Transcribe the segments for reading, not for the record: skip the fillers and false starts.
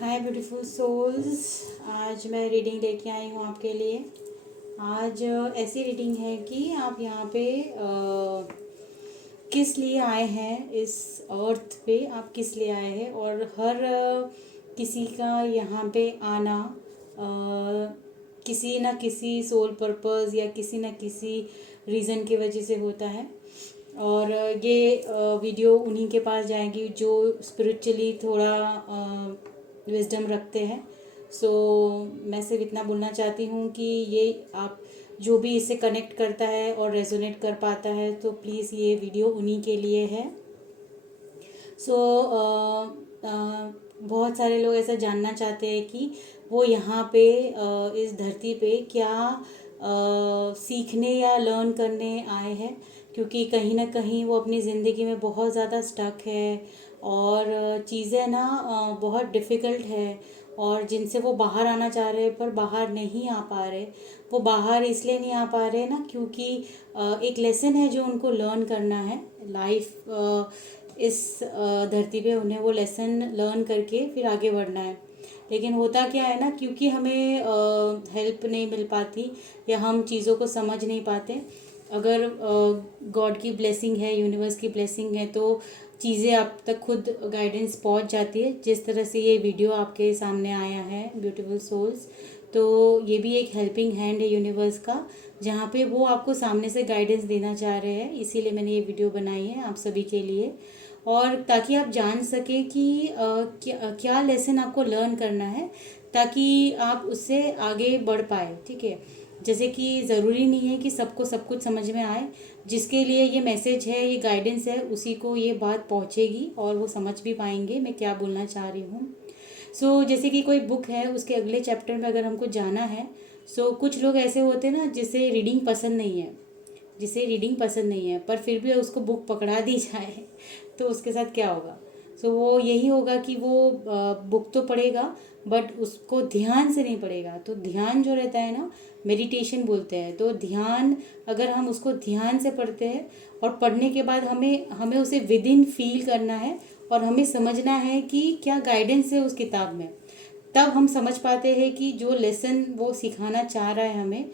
हाय beautiful souls. आज मैं reading लेके आई हूँ आपके लिए। आज ऐसी रीडिंग है कि आप यहाँ पे किस लिए आए हैं, इस अर्थ पे आप किस लिए आए हैं। और हर किसी का यहाँ पे आना किसी न किसी सोल पर्पस या किसी न किसी रीज़न की वजह से होता है। और ये वीडियो उन्हीं के पास जाएगी जो स्पिरिचुअली थोड़ा विजडम रखते हैं। मैं सिर्फ इतना बोलना चाहती हूँ कि ये आप जो भी इससे कनेक्ट करता है और रेजोनेट कर पाता है तो प्लीज़ ये वीडियो उन्हीं के लिए है। बहुत सारे लोग ऐसा जानना चाहते हैं कि वो यहाँ पे इस धरती पे क्या सीखने या लर्न करने आए हैं, क्योंकि कहीं ना कहीं वो अपनी ज़िंदगी में बहुत ज़्यादा स्टक है और चीज़ें ना बहुत डिफ़िकल्ट है और जिनसे वो बाहर आना चाह रहे हैं पर बाहर नहीं आ पा रहे। वो बाहर इसलिए नहीं आ पा रहे ना क्योंकि एक लेसन है जो उनको लर्न करना है। लाइफ इस धरती पे उन्हें वो लेसन लर्न करके फिर आगे बढ़ना है। लेकिन होता क्या है ना, क्योंकि हमें हेल्प नहीं मिल पाती या हम चीज़ों को समझ नहीं पाते। अगर गॉड की ब्लेसिंग है, यूनिवर्स की ब्लेसिंग है तो चीज़ें आप तक खुद गाइडेंस पहुंच जाती है। जिस तरह से ये वीडियो आपके सामने आया है ब्यूटीफुल सोल्स, तो ये भी एक हेल्पिंग हैंड है यूनिवर्स का, जहाँ पे वो आपको सामने से गाइडेंस देना चाह रहे हैं। इसीलिए मैंने ये वीडियो बनाई है आप सभी के लिए, और ताकि आप जान सकें कि क्या लेसन आपको लर्न करना है ताकि आप उससे आगे बढ़ पाए। ठीक है, जैसे कि ज़रूरी नहीं है कि सबको सब कुछ समझ में आए। जिसके लिए ये मैसेज है, ये गाइडेंस है, उसी को ये बात पहुंचेगी और वो समझ भी पाएंगे मैं क्या बोलना चाह रही हूँ। जैसे कि कोई बुक है, उसके अगले चैप्टर में अगर हमको जाना है, कुछ लोग ऐसे होते हैं ना जिसे रीडिंग पसंद नहीं है पर फिर भी उसको बुक पकड़ा दी जाए तो उसके साथ क्या होगा। वो यही होगा कि वो बुक तो पढ़ेगा बट उसको ध्यान से नहीं पढ़ेगा। तो ध्यान जो रहता है ना, मेडिटेशन बोलते हैं। तो ध्यान, अगर हम उसको ध्यान से पढ़ते हैं और पढ़ने के बाद हमें हमें उसे विद इन फील करना है और हमें समझना है कि क्या गाइडेंस है उस किताब में, तब हम समझ पाते हैं कि जो लेसन वो सिखाना चाह रहा है हमें,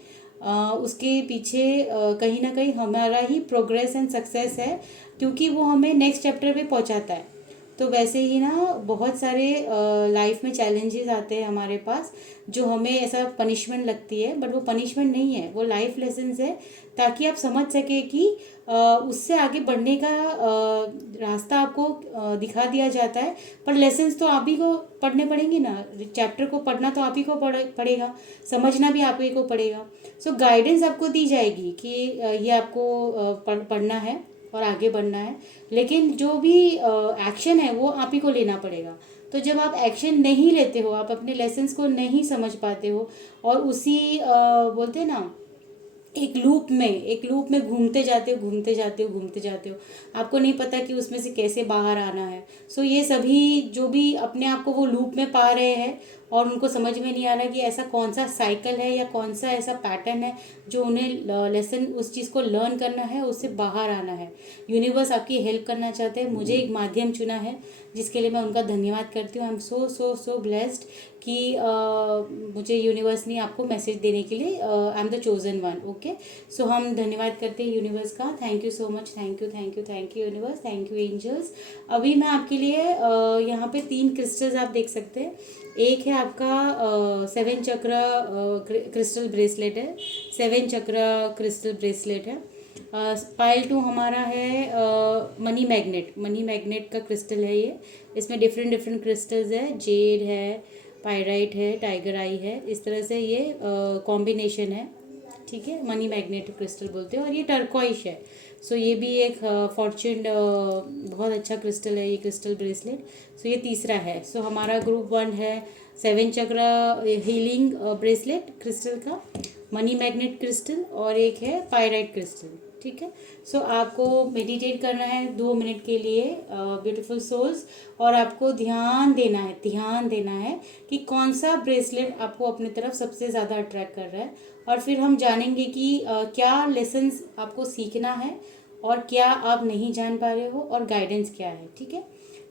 उसके पीछे कहीं ना कहीं हमारा ही प्रोग्रेस एंड सक्सेस है, क्योंकि वो हमें नेक्स्ट चैप्टर पे पहुंचाता है। तो वैसे ही ना बहुत सारे लाइफ में चैलेंजेस आते हैं हमारे पास जो हमें ऐसा पनिशमेंट लगती है, बट वो पनिशमेंट नहीं है, वो लाइफ लेसन्स है, ताकि आप समझ सके कि उससे आगे बढ़ने का रास्ता आपको दिखा दिया जाता है। पर लेसन्स तो आप ही को पढ़ने पड़ेंगे ना, चैप्टर को पढ़ना तो आप ही को पड़ेगा, समझना भी आप ही को पड़ेगा। गाइडेंस आपको दी जाएगी कि ये आपको पढ़ना है और आगे बढ़ना है, लेकिन जो भी एक्शन है वो आप ही को लेना पड़ेगा। तो जब आप एक्शन नहीं लेते हो, आप अपने लेसन्स को नहीं समझ पाते हो और उसी बोलते हैं ना, एक लूप में घूमते जाते हो, आपको नहीं पता कि उसमें से कैसे बाहर आना है। ये सभी जो भी अपने आप को वो लूप में पा रहे हैं और उनको समझ में नहीं आ रहा कि ऐसा कौन सा साइकिल है या कौन सा ऐसा पैटर्न है जो उन्हें लेसन उस चीज़ को लर्न करना है, उससे बाहर आना है। यूनिवर्स आपकी हेल्प करना चाहते हैं, मुझे एक माध्यम चुना है जिसके लिए मैं उनका धन्यवाद करती हूँ। आई am so so so blessed कि मुझे यूनिवर्स ने आपको मैसेज देने के लिए, I am the chosen one. Okay, हम धन्यवाद करते हैं यूनिवर्स का। Thank you so much, thank you thank you thank you universe, thank you angels. अभी मैं आपके लिए यहाँ पे 3 क्रिस्टल्स आप देख सकते हैं। एक है आपका 7 चक्र क्रिस्टल ब्रेसलेट है, 7 चक्र क्रिस्टल ब्रेसलेट है। पाइल 2 हमारा है मनी मैग्नेट का क्रिस्टल है ये। इसमें डिफरेंट डिफरेंट क्रिस्टल्स है, जेड है, पायराइट है, टाइगर आई है, इस तरह से ये कॉम्बिनेशन है। ठीक है, मनी मैग्नेट क्रिस्टल बोलते हैं। और ये टर्कोइश है। ये भी एक फॉर्च्यून बहुत अच्छा क्रिस्टल है ये क्रिस्टल ब्रेसलेट। ये तीसरा है। हमारा ग्रुप 1 है 7 चक्र हीलिंग ब्रेसलेट क्रिस्टल का, मनी मैग्नेट क्रिस्टल, और एक है पायराइट क्रिस्टल। ठीक है, आपको मेडिटेट करना है 2 मिनट के लिए ब्यूटीफुल सोल्स, और आपको ध्यान देना है कि कौन सा ब्रेसलेट आपको अपनी तरफ सबसे ज़्यादा अट्रैक्ट कर रहा है। और फिर हम जानेंगे कि क्या लेसन्स आपको सीखना है और क्या आप नहीं जान पा रहे हो और गाइडेंस क्या है। ठीक है,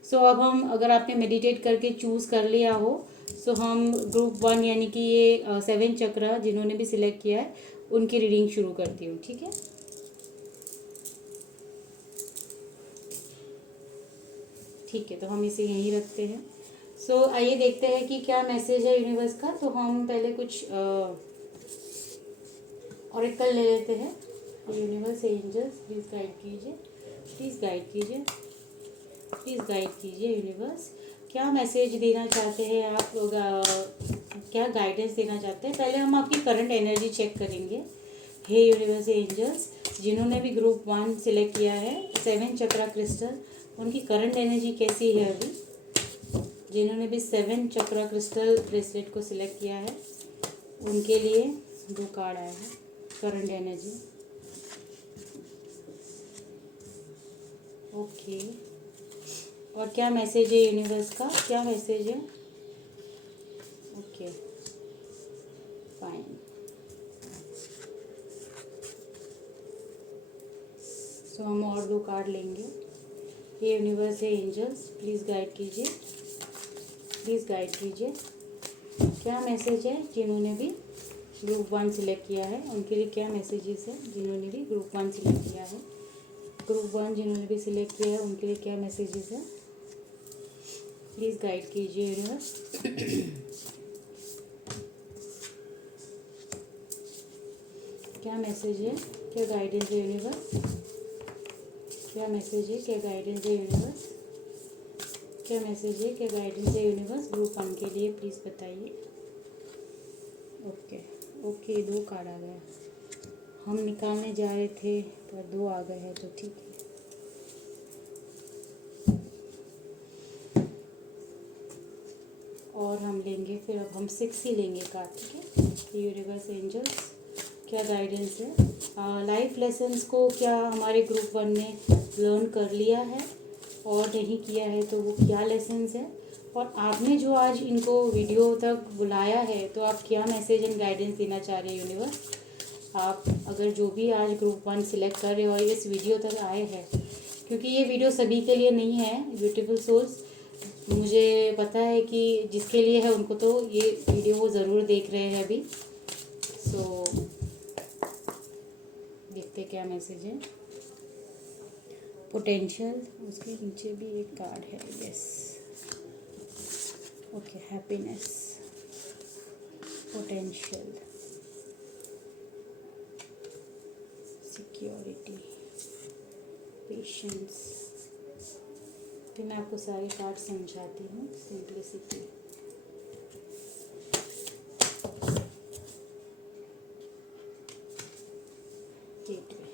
सो अब हम, अगर आपने मेडिटेट करके चूज़ कर लिया हो, सो हम ग्रुप 1 यानी कि ये 7 चक्र जिन्होंने भी सिलेक्ट किया है उनकी रीडिंग शुरू करती हूँ, ठीक है। ठीक है, तो हम इसे यहीं रखते हैं। सो आइए देखते हैं कि क्या मैसेज है यूनिवर्स का। तो हम पहले कुछ ऑरेकल ले लेते हैं। यूनिवर्स, एंजल्स प्लीज़ गाइड कीजिए, प्लीज़ गाइड कीजिए, प्लीज़ गाइड कीजिए यूनिवर्स। क्या मैसेज देना चाहते हैं आप लोग, क्या गाइडेंस देना चाहते हैं। पहले हम आपकी करंट एनर्जी चेक करेंगे। हे यूनिवर्स, एंजल्स, जिन्होंने भी ग्रुप 1 सिलेक्ट किया है 7 चक्रा क्रिस्टल, उनकी करंट एनर्जी कैसी है अभी। जिन्होंने भी 7 चक्रा क्रिस्टल ब्रेसलेट को सिलेक्ट किया है उनके लिए 2 कार्ड आया है, करंट एनर्जी। ओके, और क्या मैसेज है यूनिवर्स का, क्या मैसेज है। Okay, fine. सो हम और 2 कार्ड लेंगे। ये यूनिवर्स है, एंजल्स प्लीज़ गाइड कीजिए, प्लीज़ गाइड कीजिए। क्या मैसेज है जिन्होंने भी ग्रुप 1 सिलेक्ट किया है उनके लिए, क्या मैसेजेस है जिन्होंने भी ग्रुप 1 सिलेक्ट किया है। ग्रुप 1 जिन्होंने भी सिलेक्ट किया है उनके लिए क्या मैसेजेस है, प्लीज़ गाइड कीजिए यूनिवर्स। क्या मैसेज है, क्या गाइडेंस है यूनिवर्स। क्या मैसेज है, क्या गाइडेंस है यूनिवर्स। क्या मैसेज है, क्या गाइडेंस है यूनिवर्स ग्रुप 1 के लिए, प्लीज़ बताइए। ओके, ओके, 2 कार्ड आ गया। हम निकालने जा रहे थे पर 2 आ गए हैं, तो ठीक है। और हम लेंगे फिर, अब हम 6 ही लेंगे कार्ड, ठीक है। यूनिवर्स, एंजल्स, क्या गाइडेंस है। लाइफ लेसन्स को क्या हमारे ग्रुप 1 ने लर्न कर लिया है, और नहीं किया है तो वो क्या लेसन्स है। और आपने जो आज इनको वीडियो तक बुलाया है तो आप क्या मैसेज एंड गाइडेंस देना चाह रहे हैं यूनिवर्स। आप अगर जो भी आज ग्रुप 1 सिलेक्ट कर रहे हो और इस वीडियो तक आए हैं, क्योंकि ये वीडियो सभी के लिए नहीं है ब्यूटीफुल सोल्स, मुझे पता है कि जिसके लिए है उनको तो ये वीडियो वो ज़रूर देख रहे हैं अभी। सो देखते क्या मैसेज है। पोटेंशियल, उसके नीचे भी एक कार्ड है, yes. Okay, happiness, potential, security, patience. फिर मैं आपको सारे कार्ड समझाती हूँ। सिंपलिसिटी, गेटवे,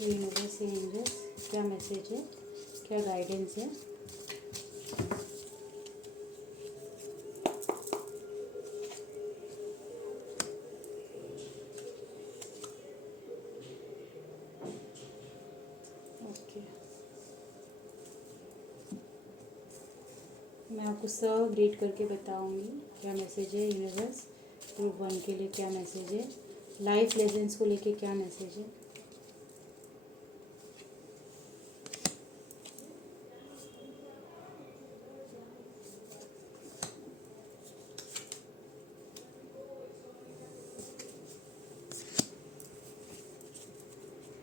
यूनिवर्स, एंजल्स, क्या मैसेज है, क्या गाइडेंस है। ओके, मैं आपको सब रीड करके बताऊंगी क्या मैसेज है यूनिवर्स ग्रुप 1 के लिए, क्या मैसेज है। लाइफ लेसन्स को लेके क्या मैसेज है।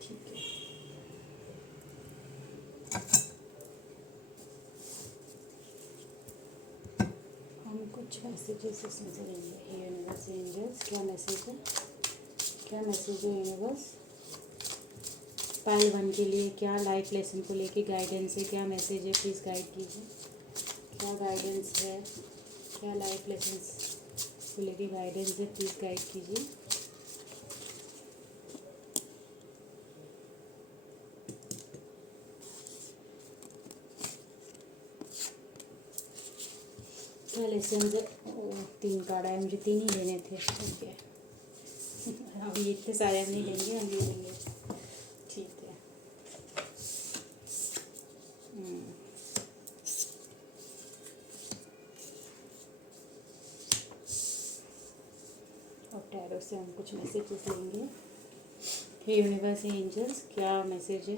ठीक है, हम कुछ मैसेजेस इसमें से लेंगे। यूनिवर्स, एंजल्स, क्या मैसेज है, क्या मैसेज है यूनिवर्स पाइल 1 के लिए, क्या लाइफ लेसन को लेके गाइडेंस है, क्या मैसेज है, प्लीज़ गाइड कीजिए। क्या गाइडेंस है, क्या लाइफ लेसन्स को लेके गाइडेंस है, प्लीज़ गाइड कीजिए। क्या लेसन है। 3 कार्ड आए, मुझे 3 ही लेने थे। ओके, अभी इतने सारे हम नहीं लेंगे, हम ले लेंगे, ठीक है। और टैरो से हम कुछ मैसेजेस लेंगे। हे यूनिवर्स एंजल्स, क्या मैसेज है,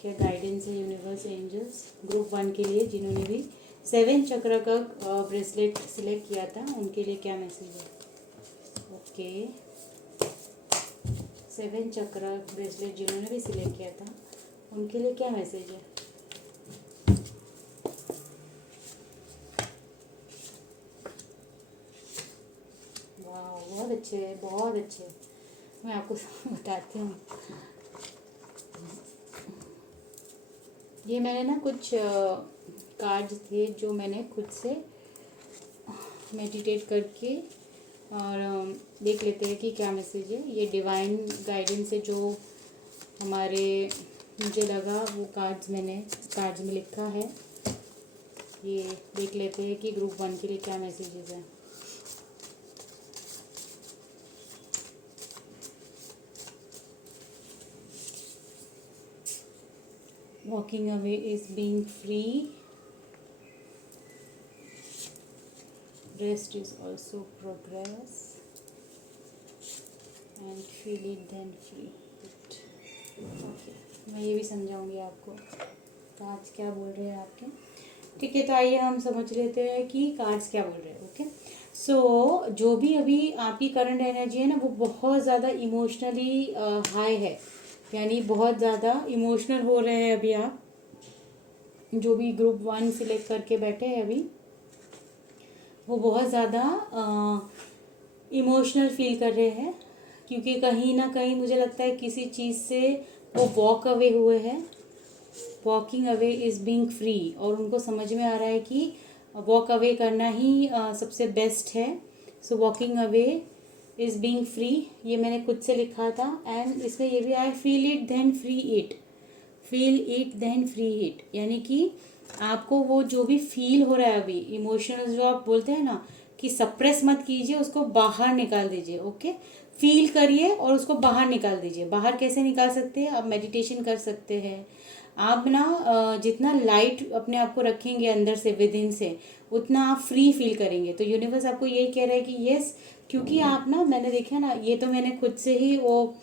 क्या गाइडेंस है यूनिवर्स एंजल्स ग्रुप 1 के लिए जिन्होंने भी 7 चक्र का ब्रेसलेट सिलेक्ट किया था, उनके लिए क्या मैसेज है। ओके, 7 चक्र ब्रेसलेट जिन्होंने भी सिलेक्ट किया था उनके लिए क्या मैसेज है। वाह, बहुत अच्छे है, बहुत अच्छे। मैं आपको बताती हूँ, ये मैंने ना कुछ कार्ड्स थे जो मैंने खुद से मेडिटेट करके और देख लेते हैं कि क्या मैसेज है। ये डिवाइन गाइडेंस से जो हमारे मुझे लगा वो कार्ड्स में लिखा है। ये देख लेते हैं कि ग्रुप 1 के लिए क्या मैसेजेस हैं। Walking away is being free. Rest is also progress. And feel it then free it. Okay. मैं ये भी समझाऊंगी आपको कार्ड्स क्या बोल रहे हैं आपके। ठीक है, तो आइए हम समझ लेते हैं कि कार्ड्स क्या बोल रहे हैं। ओके, सो जो भी अभी आपकी करंट एनर्जी है ना, वो बहुत ज़्यादा इमोशनली हाई है, यानी बहुत ज़्यादा इमोशनल हो रहे हैं अभी आप जो भी ग्रुप 1 सिलेक्ट करके बैठे हैं अभी, वो बहुत ज़्यादा इमोशनल फील कर रहे हैं, क्योंकि कहीं ना कहीं मुझे लगता है किसी चीज़ से वो वॉक अवे हुए हैं। Walking away is being free, और उनको समझ में आ रहा है कि वॉक अवे करना ही सबसे बेस्ट है। So walking away is being free, ये मैंने खुद से लिखा था। एंड इसमें ये भी आया, feel it then free it, feel it then free it, यानी कि आपको वो जो भी फील हो रहा है अभी, इमोशंस जो आप बोलते हैं ना कि सप्रेस मत कीजिए, उसको बाहर निकाल दीजिए। ओके, फील करिए और उसको बाहर निकाल दीजिए। बाहर कैसे निकाल सकते हैं आप, मेडिटेशन कर सकते हैं आप ना, जितना लाइट अपने आप को रखेंगे अंदर से, विद इन से, उतना आप फ्री फील करेंगे। तो यूनिवर्स आपको यही कह रहा है कि यस, क्योंकि आप ना, मैंने देखा ना, ये तो मैंने खुद से ही वो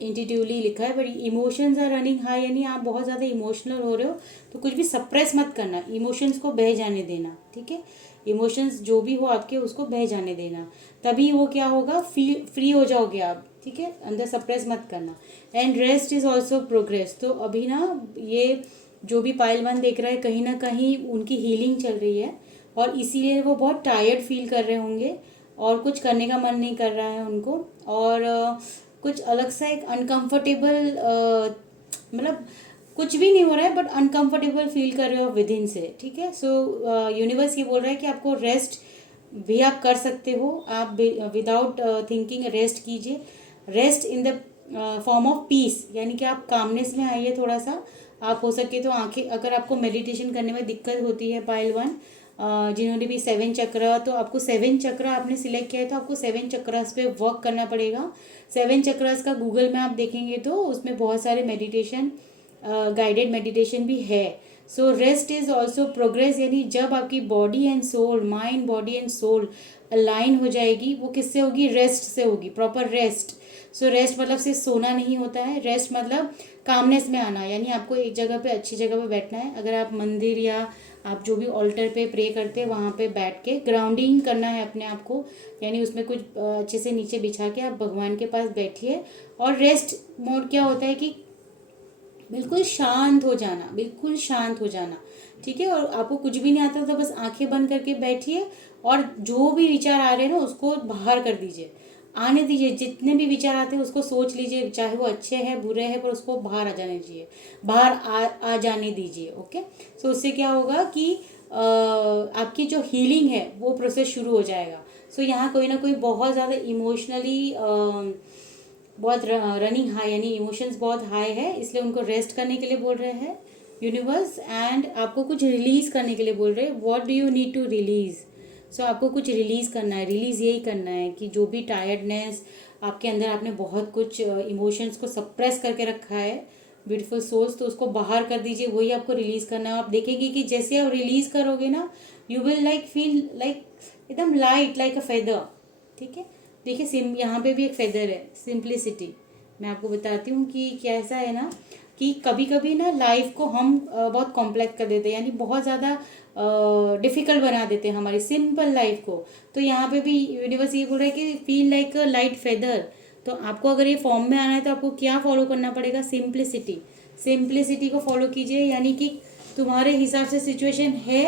इंटिट्यूवली लिखा है, but emotions are running high, यानी आप बहुत ज़्यादा इमोशनल हो रहे हो, तो कुछ भी सप्रेस मत करना, इमोशंस को बह जाने देना। ठीक है, इमोशंस जो भी हो आपके, उसको बह जाने देना, तभी वो क्या होगा, फ्री हो जाओगे आप। ठीक है, अंदर सप्रेस मत करना। And rest is also progress. तो अभी ना ये जो भी पाइल 1 देख रहा है, कहीं ना कहीं उनकी हीलिंग चल रही है, और इसीलिए वो बहुत टायर्ड फील कर रहे होंगे, और कुछ करने का मन नहीं कर रहा है उनको, और कुछ अलग सा एक अनकंफर्टेबल, मतलब कुछ भी नहीं हो रहा है, बट अनकंफर्टेबल फील कर रहे हो विद इन से। ठीक है, सो यूनिवर्स ये बोल रहा है कि आपको रेस्ट भी आप कर सकते हो, आप विदाउट थिंकिंग रेस्ट कीजिए। Rest in the form of peace, यानी कि आप कामनेस में आइए थोड़ा सा। आप हो सके तो आंखें, अगर आपको मेडिटेशन करने में दिक्कत होती है, पाइल 1 जिन्होंने भी 7 चक्र, तो आपको 7 चक्र आपने सिलेक्ट किया है, तो आपको 7 चक्रस पे वर्क करना पड़ेगा। 7 चक्रस का गूगल में आप देखेंगे तो उसमें बहुत सारे मेडिटेशन, गाइडेड मेडिटेशन भी है। So rest is also progress, यानी जब आपकी body and soul, mind body and soul align हो जाएगी, वो किससे होगी, रेस्ट से होगी, प्रॉपर रेस्ट। सो रेस्ट मतलब सिर्फ सोना नहीं होता है, रेस्ट मतलब कामनेस में आना, यानी आपको एक जगह पे, अच्छी जगह पे बैठना है। अगर आप मंदिर या आप जो भी ऑल्टर पे प्रे करते हैं, वहाँ पे बैठ के ग्राउंडिंग करना है अपने आप को, यानी उसमें कुछ अच्छे से नीचे बिछा के आप भगवान के पास बैठिए। और रेस्ट मोड क्या होता है कि बिल्कुल शांत हो जाना, बिल्कुल शांत हो जाना। ठीक है, और आपको कुछ भी नहीं आता तो बस आंखें बंद करके बैठिए, और जो भी विचार आ रहे हैं ना, उसको बाहर कर दीजिए, आने दीजिए। जितने भी विचार आते हैं उसको सोच लीजिए, चाहे वो अच्छे हैं बुरे हैं, पर उसको बाहर आ जाने दीजिए, बाहर आ जाने दीजिए। ओके, सो उससे क्या होगा कि आपकी जो हीलिंग है वो प्रोसेस शुरू हो जाएगा। सो यहाँ कोई ना कोई बहुत ज़्यादा इमोशनली बहुत रनिंग हाई, यानी इमोशंस बहुत हाई है, इसलिए उनको रेस्ट करने के लिए बोल रहे हैं यूनिवर्स। एंड आपको कुछ रिलीज़ करने के लिए बोल रहे हैं, what do you need to release. So आपको कुछ रिलीज़ करना है, रिलीज़ यही करना है कि जो भी टायर्डनेस आपके अंदर, आपने बहुत कुछ इमोशंस को सप्रेस करके रखा है, ब्यूटीफुल सोल्स, तो उसको बाहर कर दीजिए, वही आपको रिलीज़ करना है। आप देखेंगे कि जैसे आप रिलीज़ करोगे ना, you will like feel like एकदम लाइट, लाइक अ फेदर। ठीक है, देखिए यहाँ पे भी एक फेदर है, सिंप्लिसिटी। मैं आपको बताती हूँ कि कैसा है ना, कि कभी कभी ना लाइफ को हम बहुत कॉम्प्लेक्स कर देते हैं, यानी बहुत ज़्यादा डिफ़िकल्ट बना देते हैं हमारी सिंपल लाइफ को। तो यहाँ पे भी यूनिवर्स ये बोल रहा है कि फील लाइक अ लाइट फेदर। तो आपको अगर ये फॉर्म में आना है तो आपको क्या फॉलो करना पड़ेगा, सिंप्लिसिटी। सिंप्लिसिटी को फॉलो कीजिए, यानी कि तुम्हारे हिसाब से सिचुएशन है,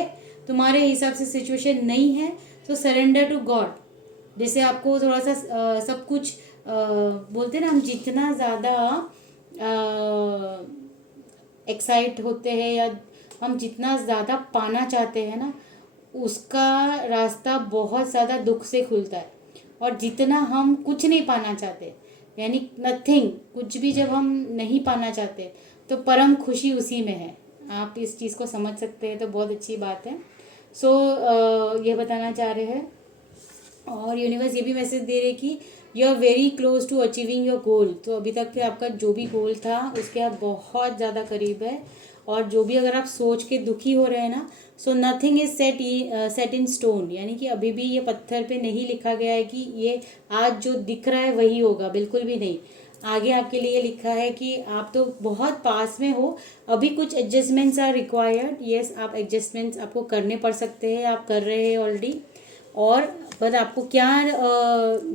तुम्हारे हिसाब से सिचुएशन नहीं है, तो सरेंडर टू गॉड। जैसे आपको थोड़ा सा सब कुछ बोलते हैं ना, हम जितना ज़्यादा एक्साइट होते हैं या हम जितना ज़्यादा पाना चाहते हैं ना, उसका रास्ता बहुत ज़्यादा दुख से खुलता है। और जितना हम कुछ नहीं पाना चाहते, यानी नथिंग, कुछ भी जब हम नहीं पाना चाहते, तो परम खुशी उसी में है। आप इस चीज़ को समझ सकते हैं तो बहुत अच्छी बात है। सो ये बताना चाह रहे हैं। और यूनिवर्स ये भी मैसेज दे रहे कि you are very close to achieving your goal. तो अभी तक के आपका जो भी गोल था उसके आप बहुत ज़्यादा करीब है। और जो भी अगर आप सोच के दुखी हो रहे हैं ना, so nothing is set in stone, यानी कि अभी भी ये पत्थर पे नहीं लिखा गया है कि ये आज जो दिख रहा है वही होगा, बिल्कुल भी नहीं। आगे आपके लिए लिखा है कि आप तो बहुत पास में हो, अभी कुछ एडजस्टमेंट्स आर रिक्वायर्ड। यस, आप एडजस्टमेंट्स आपको करने पड़ सकते हैं, आप कर रहे हैं ऑलरेडी। और बस आपको क्या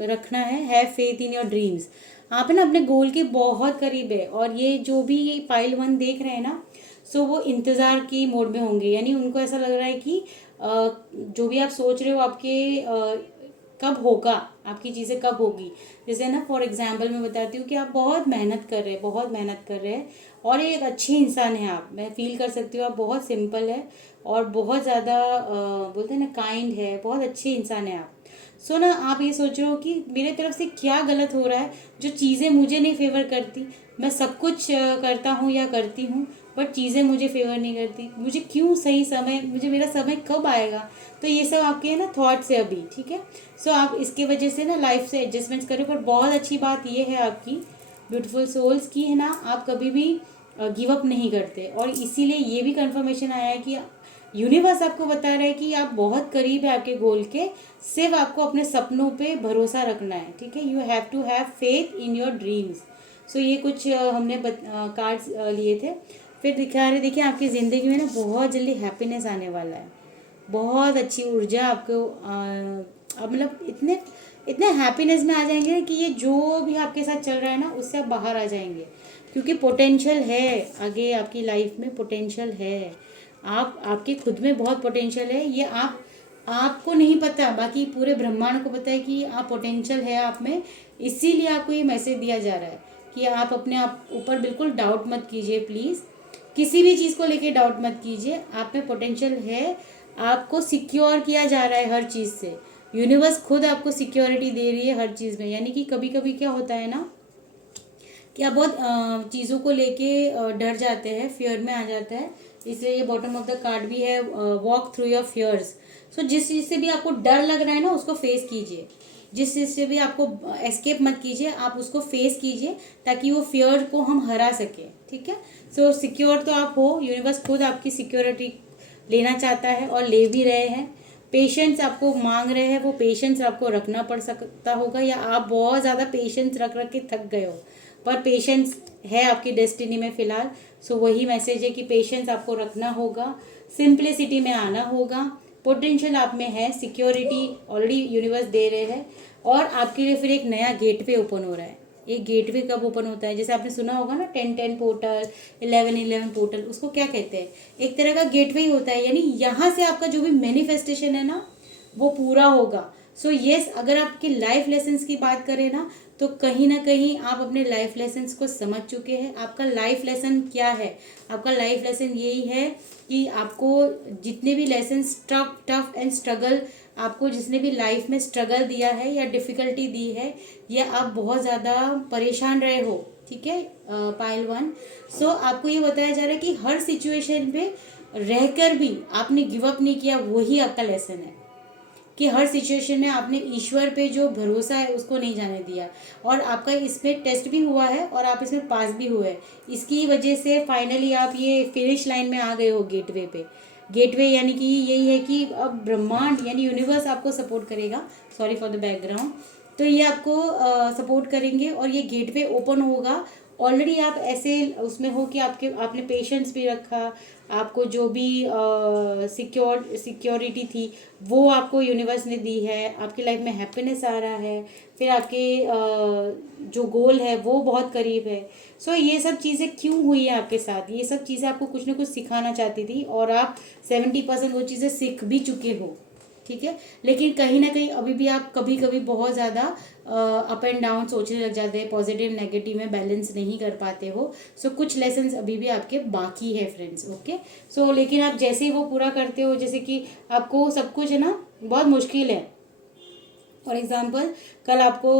रखना है, have faith in your dreams. आप है ना अपने गोल के बहुत करीब है। और ये जो भी पाइल 1 देख रहे हैं ना, सो वो इंतज़ार की मोड में होंगे, यानी उनको ऐसा लग रहा है कि जो भी आप सोच रहे हो आपके कब होगा, आपकी चीज़ें कब होगी। जैसे ना फॉर एग्जांपल मैं बताती हूँ कि आप बहुत मेहनत कर रहे हैं, बहुत मेहनत कर रहे हैं, और एक अच्छे इंसान है आप, मैं फील कर सकती हूँ। आप बहुत सिंपल है और बहुत ज़्यादा बोलते हैं ना काइंड है, बहुत अच्छे इंसान है आप। सो ना आप ये सोच रहे हो कि मेरे तरफ से क्या गलत हो रहा है, जो चीज़ें मुझे नहीं फेवर करती। मैं सब कुछ करता हूँ या करती हूँ, बट चीज़ें मुझे फेवर नहीं करती। मुझे क्यों सही समय, मुझे मेरा समय कब आएगा। तो ये सब आपके है ना थॉट्स है अभी, ठीक है। सो आप इसके वजह से ना लाइफ से एडजस्टमेंट्स करें। पर बहुत अच्छी बात ये है आपकी ब्यूटीफुल सोल्स की, है ना, आप कभी भी गिव अप नहीं करते। और इसीलिए ये भी कंफर्मेशन आया है कि यूनिवर्स आपको बता रहा है कि आप बहुत करीब है आपके गोल के। सिर्फ आपको अपने सपनों पे भरोसा रखना है, ठीक है। You have to have faith in your dreams. So ये कुछ हमने कार्ड्स लिए थे। फिर दिखा रहे, देखिए आपकी ज़िंदगी में ना बहुत जल्दी हैप्पीनेस आने वाला है, बहुत अच्छी ऊर्जा आपको अब मतलब इतने इतने हैप्पीनेस में आ जाएंगे कि ये जो भी आपके साथ चल रहा है ना, उससे आप बाहर आ जाएंगे। क्योंकि पोटेंशियल है, आगे आपकी लाइफ में पोटेंशियल है। आप आपके खुद में बहुत पोटेंशियल है, ये आपको नहीं पता, बाकी पूरे ब्रह्मांड को पता है कि आप पोटेंशियल है आप में। इसीलिए आपको ये मैसेज दिया जा रहा है कि आप अपने आप ऊपर बिल्कुल डाउट मत कीजिए प्लीज़। किसी भी चीज़ को लेके डाउट मत कीजिए, आप में पोटेंशियल है। आपको सिक्योर किया जा रहा है हर चीज़ से। यूनिवर्स खुद आपको सिक्योरिटी दे रही है हर चीज़ में। यानी कि कभी कभी क्या होता है ना कि आप बहुत चीज़ों को लेके डर जाते हैं, फियर में आ जाता है। इसलिए ये बॉटम ऑफ द कार्ड भी है, वॉक थ्रू योर फियर्स। सो जिस चीज़ से भी आपको डर लग रहा है ना, उसको फेस कीजिए। जिस चीज़ से भी आपको एस्केप मत कीजिए, आप उसको फेस कीजिए, ताकि वो फियर को हम हरा सके, ठीक है। सो सिक्योर तो आप हो, यूनिवर्स खुद आपकी सिक्योरिटी लेना चाहता है और ले भी रहे हैं। पेशेंस आपको मांग रहे हैं, वो पेशेंस आपको रखना पड़ सकता होगा, या आप बहुत ज़्यादा पेशेंस रख रख के थक गए हो, पर पेशेंस है आपकी डेस्टिनी में फ़िलहाल। सो वही मैसेज है कि पेशेंस आपको रखना होगा, सिंप्लिसिटी में आना होगा। पोटेंशियल आप में है, सिक्योरिटी ऑलरेडी यूनिवर्स दे रहे हैं। और आपके लिए फिर एक नया गेटवे ओपन हो रहा है। ये गेटवे कब ओपन होता है, जैसे आपने सुना होगा ना 10-10 पोर्टल, 11-11 पोर्टल, उसको क्या कहते हैं, एक तरह का गेटवे ही होता है। यानी यहाँ से आपका जो भी मैनिफेस्टेशन है ना, वो पूरा होगा। सो यस, अगर आपकी लाइफ लेसन्स की बात करें ना, तो कहीं ना कहीं आप अपने लाइफ लेसन्स को समझ चुके हैं। आपका लाइफ लेसन क्या है, आपका लाइफ लेसन यही है कि आपको जितने भी लेसन्स टफ एंड स्ट्रगल, आपको जिसने भी लाइफ में स्ट्रगल दिया है या डिफ़िकल्टी दी है, या आप बहुत ज़्यादा परेशान रहे हो, ठीक है, पाइल 1। सो आपको ये बताया जा रहा है कि हर सिचुएशन पे रहकर भी आपने गिव अप नहीं किया, वही आपका लेसन है। कि हर सिचुएशन में आपने ईश्वर पे जो भरोसा है उसको नहीं जाने दिया, और आपका इसमें टेस्ट भी हुआ है और आप इसमें पास भी हुए। इसकी वजह से फाइनली आप ये फिनिश लाइन में आ गए हो, गेटवे पे। गेटवे यानी कि यही है कि अब ब्रह्मांड यानी यूनिवर्स आपको सपोर्ट करेगा। Sorry for the background. तो ये आपको सपोर्ट करेंगे और ये गेटवे ओपन होगा। ऑलरेडी आप ऐसे उसमें हो कि आपने पेशेंस भी रखा, आपको जो भी सिक्योरिटी थी वो आपको यूनिवर्स ने दी है, आपकी लाइफ में हैप्पीनेस आ रहा है, फिर आपके जो गोल है वो बहुत करीब है। सो ये सब चीज़ें क्यों हुई है आपके साथ, ये सब चीज़ें आपको कुछ ना कुछ सिखाना चाहती थी और आप 70% वो चीज़ें सीख भी चुके हो, ठीक है। लेकिन कहीं ना कहीं अभी भी आप कभी कभी बहुत ज़्यादा अप एंड डाउन सोचने लग जाते हैं, पॉजिटिव नेगेटिव में बैलेंस नहीं कर पाते हो। सो कुछ लेसन्स अभी भी आपके बाकी है फ्रेंड्स, ओके। सो लेकिन आप जैसे ही वो पूरा करते हो, जैसे कि आपको सब कुछ है ना बहुत मुश्किल है। फॉर एग्ज़ाम्पल कल आपको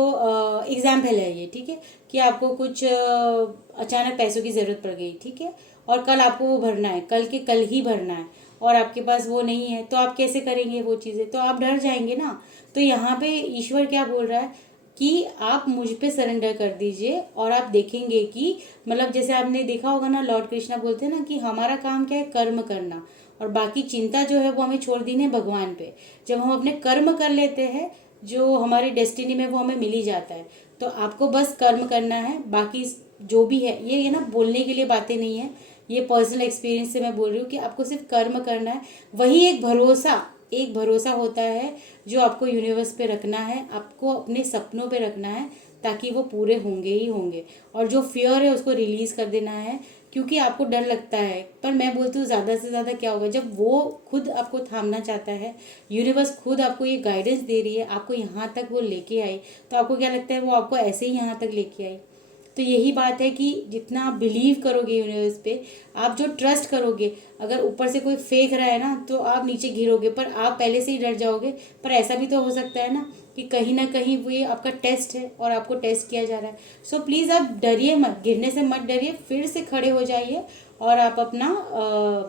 एग्ज़ाम्पल है ये, ठीक है, कि आपको कुछ अचानक पैसों की ज़रूरत पड़ गई, ठीक है, और कल आपको वो भरना है, कल के कल ही भरना है, और आपके पास वो नहीं है, तो आप कैसे करेंगे वो चीज़ें, तो आप डर जाएंगे ना। तो यहाँ पे ईश्वर क्या बोल रहा है कि आप मुझ पे सरेंडर कर दीजिए और आप देखेंगे कि मतलब जैसे आपने देखा होगा ना, लॉर्ड कृष्णा बोलते हैं ना कि हमारा काम क्या है, कर्म करना, और बाकी चिंता जो है वो हमें छोड़ देनी है भगवान पे। जब हम अपने कर्म कर लेते हैं, जो हमारी डेस्टिनी में वो हमें मिल ही जाता है। तो आपको बस कर्म करना है, बाकी जो भी है ये ना बोलने के लिए बातें नहीं है, ये पर्सनल एक्सपीरियंस से मैं बोल रही हूँ कि आपको सिर्फ कर्म करना है। वही एक भरोसा होता है जो आपको यूनिवर्स पे रखना है, आपको अपने सपनों पे रखना है, ताकि वो पूरे होंगे ही होंगे। और जो फियर है उसको रिलीज कर देना है, क्योंकि आपको डर लगता है, पर मैं बोलती हूँ ज़्यादा से ज़्यादा क्या होगा जब वो खुद आपको थामना चाहता है, यूनिवर्स खुद आपको ये गाइडेंस दे रही है, आपको यहाँ तक वो लेके आई, तो आपको क्या लगता है वो आपको ऐसे ही यहाँ तक लेके आई। तो यही बात है कि जितना आप बिलीव करोगे यूनिवर्स पे, आप जो ट्रस्ट करोगे, अगर ऊपर से कोई फेंक रहा है ना तो आप नीचे गिरोगे, पर आप पहले से ही डर जाओगे। पर ऐसा भी तो हो सकता है ना कि कहीं ना कहीं वो ये आपका टेस्ट है और आपको टेस्ट किया जा रहा है। सो प्लीज़ आप डरिए मत, गिरने से मत डरिए, फिर से खड़े हो जाइए और आप अपना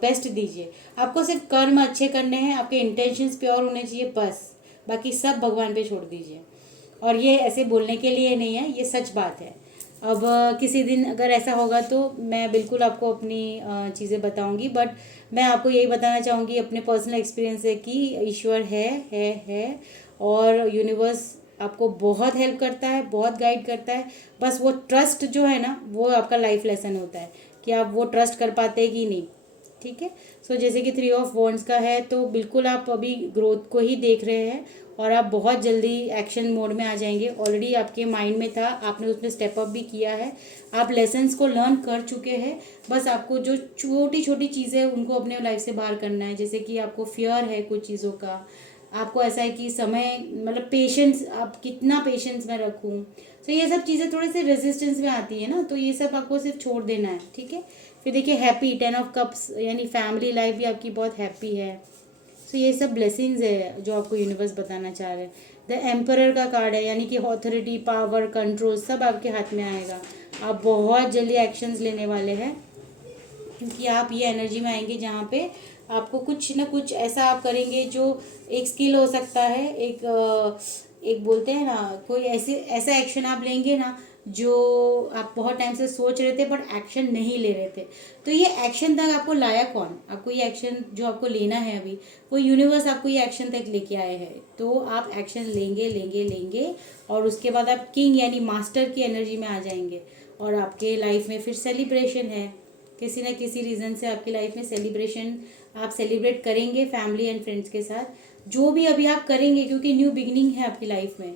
बेस्ट दीजिए। आपको सिर्फ कर्म अच्छे करने हैं, आपके इंटेंशंस प्योर होने चाहिए बस, बाकी सब भगवान पे छोड़ दीजिए। और ये ऐसे बोलने के लिए नहीं है, ये सच बात है। अब किसी दिन अगर ऐसा होगा तो मैं बिल्कुल आपको अपनी चीज़ें बताऊंगी, बट मैं आपको यही बताना चाहूँगी अपने पर्सनल एक्सपीरियंस से कि ईश्वर है और यूनिवर्स आपको बहुत हेल्प करता है, बहुत गाइड करता है। बस वो ट्रस्ट जो है ना वो आपका लाइफ लेसन होता है कि आप वो ट्रस्ट कर पाते हैं कि नहीं, ठीक है। सो जैसे कि 3 ऑफ वॉन्ड्स का है, तो बिल्कुल आप अभी ग्रोथ को ही देख रहे हैं और आप बहुत जल्दी एक्शन मोड में आ जाएंगे। ऑलरेडी आपके माइंड में था, आपने उसमें स्टेप अप भी किया है, आप लेसन्स को लर्न कर चुके हैं। बस आपको जो छोटी छोटी चीज़ें उनको अपने लाइफ से बाहर करना है, जैसे कि आपको फियर है कुछ चीज़ों का, आपको ऐसा है कि समय मतलब पेशेंस, आप कितना पेशेंस में रखूँ। तो ये सब चीज़ें थोड़े से रेजिस्टेंस में आती है ना, तो ये सब आपको सिर्फ छोड़ देना है, ठीक है। फिर देखिए हैप्पी 10 ऑफ कप्स, यानी फैमिली लाइफ भी आपकी बहुत हैप्पी है। सो ये सब ब्लेसिंग्स है जो आपको यूनिवर्स बताना चाह रहे हैं। द एम्परर का कार्ड है, यानी कि ऑथोरिटी, पावर, कंट्रोल सब आपके हाथ में आएगा। आप बहुत जल्दी एक्शंस लेने वाले हैं, क्योंकि आप ये एनर्जी में आएंगे जहाँ पे आपको कुछ ना कुछ ऐसा आप करेंगे जो एक स्किल हो सकता है, एक बोलते हैं ना, कोई ऐसे ऐसा एक्शन आप लेंगे ना जो आप बहुत टाइम से सोच रहे थे बट एक्शन नहीं ले रहे थे। तो ये एक्शन तक आपको लाया कौन, आपको ये एक्शन जो आपको लेना है अभी, वो यूनिवर्स आपको ये एक्शन तक लेके आए हैं। तो आप एक्शन लेंगे लेंगे लेंगे और उसके बाद आप किंग यानी मास्टर की एनर्जी में आ जाएंगे और आपके लाइफ में फिर सेलिब्रेशन है। किसी ना किसी रीज़न से आपकी लाइफ में सेलिब्रेशन आप सेलिब्रेट करेंगे फैमिली एंड फ्रेंड्स के साथ, जो भी अभी आप करेंगे, क्योंकि न्यू बिगनिंग है आपकी लाइफ में,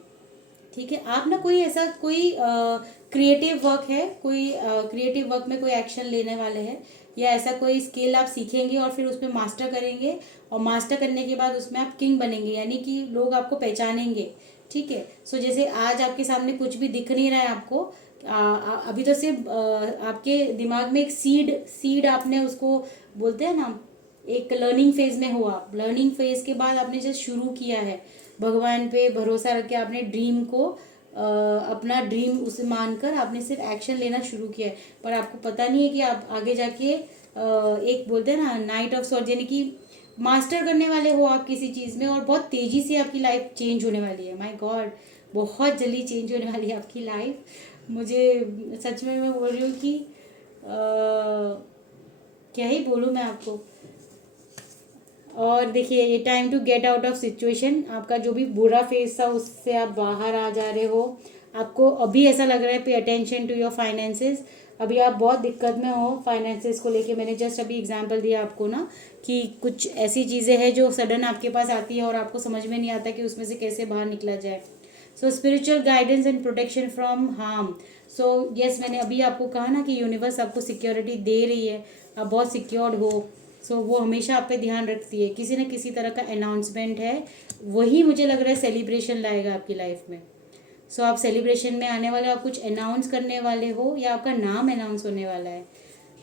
ठीक है। आप ना कोई ऐसा कोई क्रिएटिव वर्क है, कोई क्रिएटिव वर्क में कोई एक्शन लेने वाले हैं, या ऐसा कोई स्किल आप सीखेंगे और फिर उसमें मास्टर करेंगे, और मास्टर करने के बाद उसमें आप किंग बनेंगे, यानी कि लोग आपको पहचानेंगे, ठीक है। सो जैसे आज आपके सामने कुछ भी दिख नहीं रहा है आपको, अभी तो सिर्फ आपके दिमाग में एक सीड आपने उसको बोलते हैं ना, एक लर्निंग फेज में हो आप, लर्निंग फेज के बाद आपने जस्ट शुरू किया है, भगवान पे भरोसा रख के आपने ड्रीम को अपना ड्रीम उसे मानकर आपने सिर्फ एक्शन लेना शुरू किया है, पर आपको पता नहीं है कि आप आगे जाके एक बोलते हैं ना नाइट ऑफ सॉर्ट, यानी कि मास्टर करने वाले हो आप किसी चीज़ में, और बहुत तेज़ी से आपकी लाइफ चेंज होने वाली है। माय गॉड, बहुत जल्दी चेंज होने वाली है आपकी लाइफ। मुझे सच में मैं बोल रही हूँ कि क्या ही बोलूँ मैं आपको। और देखिए ये time to get out of situation, आपका जो भी बुरा फेस था उससे आप बाहर आ जा रहे हो। आपको अभी ऐसा लग रहा है pay attention to your finances, अभी आप बहुत दिक्कत में हो फाइनेंसेस को लेके। मैंने जस्ट अभी एग्जांपल दिया आपको ना कि कुछ ऐसी चीज़ें हैं जो सडन आपके पास आती है और आपको समझ में नहीं आता कि उसमें से कैसे बाहर निकला जाए। सो spiritual guidance and protection from harm. So yes, मैंने अभी आपको कहा ना कि यूनिवर्स आपको सिक्योरिटी दे रही है, आप बहुत सिक्योर्ड हो। सो वो हमेशा आप पे ध्यान रखती है, किसी न किसी तरह का अनाउंसमेंट है, वही मुझे लग रहा है सेलिब्रेशन लाएगा आपकी लाइफ में। सो आप सेलिब्रेशन में आने वाले, आप कुछ अनाउंस करने वाले हो या आपका नाम अनाउंस होने वाला है,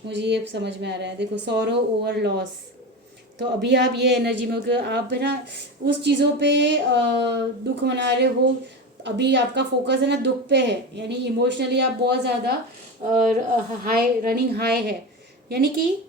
मुझे ये समझ में आ रहा है। देखो, सॉरो ओवर लॉस, तो अभी आप ये एनर्जी में हो कि आप है ना उस चीज़ों पे दुख मना रहे हो। अभी आपका फोकस है ना दुख पे है, यानी इमोशनली आप बहुत ज़्यादा हाई, रनिंग हाई है। यानी कि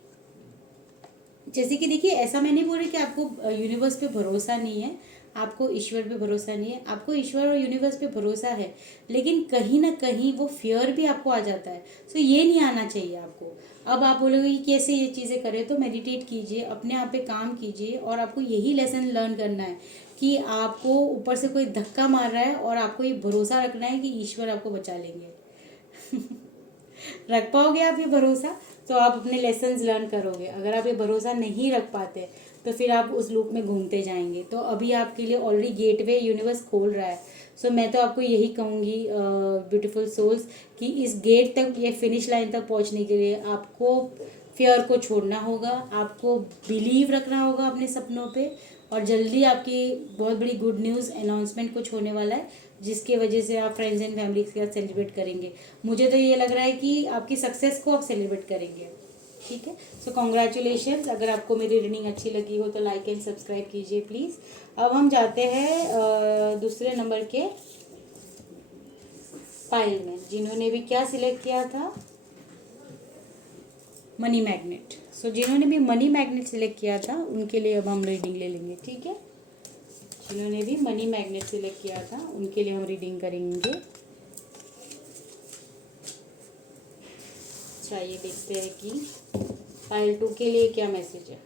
जैसे कि देखिए, ऐसा मैं नहीं बोल रही कि आपको यूनिवर्स पे भरोसा नहीं है, आपको ईश्वर पे भरोसा नहीं है, आपको ईश्वर और यूनिवर्स पे भरोसा है, लेकिन कहीं ना कहीं वो फियर भी आपको आ जाता है। सो ये नहीं आना चाहिए आपको। अब आप बोलोगे कि कैसे ये चीज़ें करें, तो मेडिटेट कीजिए, अपने आप पे काम कीजिए, और आपको यही लेसन लर्न करना है कि आपको ऊपर से कोई धक्का मार रहा है और आपको ये भरोसा रखना है कि ईश्वर आपको बचा लेंगे। रख पाओगे आप ये भरोसा, तो आप अपने लेसन्स लर्न करोगे। अगर आप ये भरोसा नहीं रख पाते तो फिर आप उस लूप में घूमते जाएंगे। तो अभी आपके लिए ऑलरेडी गेटवे यूनिवर्स खोल रहा है। सो मैं तो आपको यही कहूँगी ब्यूटीफुल सोल्स, कि इस गेट तक, ये फिनिश लाइन तक पहुँचने के लिए आपको फियर को छोड़ना होगा, आपको बिलीव रखना होगा अपने सपनों पे, और जल्दी आपकी बहुत बड़ी गुड न्यूज़ अनाउंसमेंट कुछ होने वाला है, जिसके वजह से आप फ्रेंड्स एंड फैमिली के साथ सेलिब्रेट करेंगे। मुझे तो ये लग रहा है कि आपकी सक्सेस को आप सेलिब्रेट करेंगे। ठीक है, सो कॉन्ग्रेचुलेशन। अगर आपको मेरी रीडिंग अच्छी लगी हो तो लाइक एंड सब्सक्राइब कीजिए प्लीज़। अब हम जाते हैं दूसरे नंबर के पाइल में, जिन्होंने भी क्या सिलेक्ट किया था, मनी मैग्नेट। सो जिन्होंने भी मनी मैग्नेट सिलेक्ट किया था उनके लिए अब हम रीडिंग ले लेंगे। ठीक है, जिन्होंने भी मनी मैग्नेट सिलेक्ट किया था उनके लिए हम रीडिंग करेंगे। अच्छा, ये देखते हैं कि पाइल 2 के लिए क्या मैसेज है।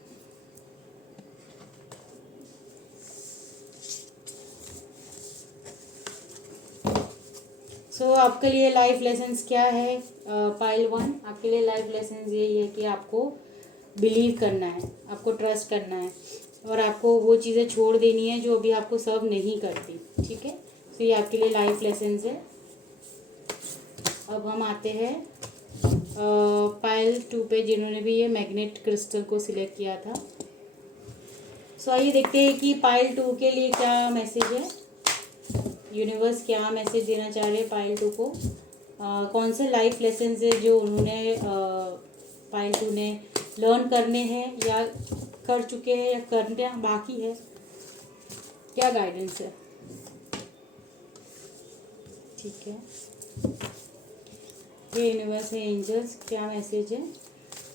सो आपके लिए लाइफ लेसन्स क्या है, पाइल 1 आपके लिए लाइफ लेसन्स यही है कि आपको बिलीव करना है, आपको ट्रस्ट करना है, और आपको वो चीज़ें छोड़ देनी है जो अभी आपको सर्व नहीं करती। ठीक है, सो ये आपके लिए लाइफ लेसन्स है। अब हम आते हैं पाइल 2 पे, जिन्होंने भी ये मैग्नेट क्रिस्टल को सिलेक्ट किया था। सो आइए देखते हैं कि पाइल 2 के लिए क्या मैसेज है, यूनिवर्स क्या मैसेज देना चाह रहे हैं पाइल 2 को। कौन से लाइफ लेसन्स है जो उन्होंने पाइल 2 ने लर्न करने हैं, या कर चुके हैं, या करना बाकी है, क्या गाइडेंस है। ठीक है, ये यूनिवर्स है, एंजल्स क्या मैसेज है,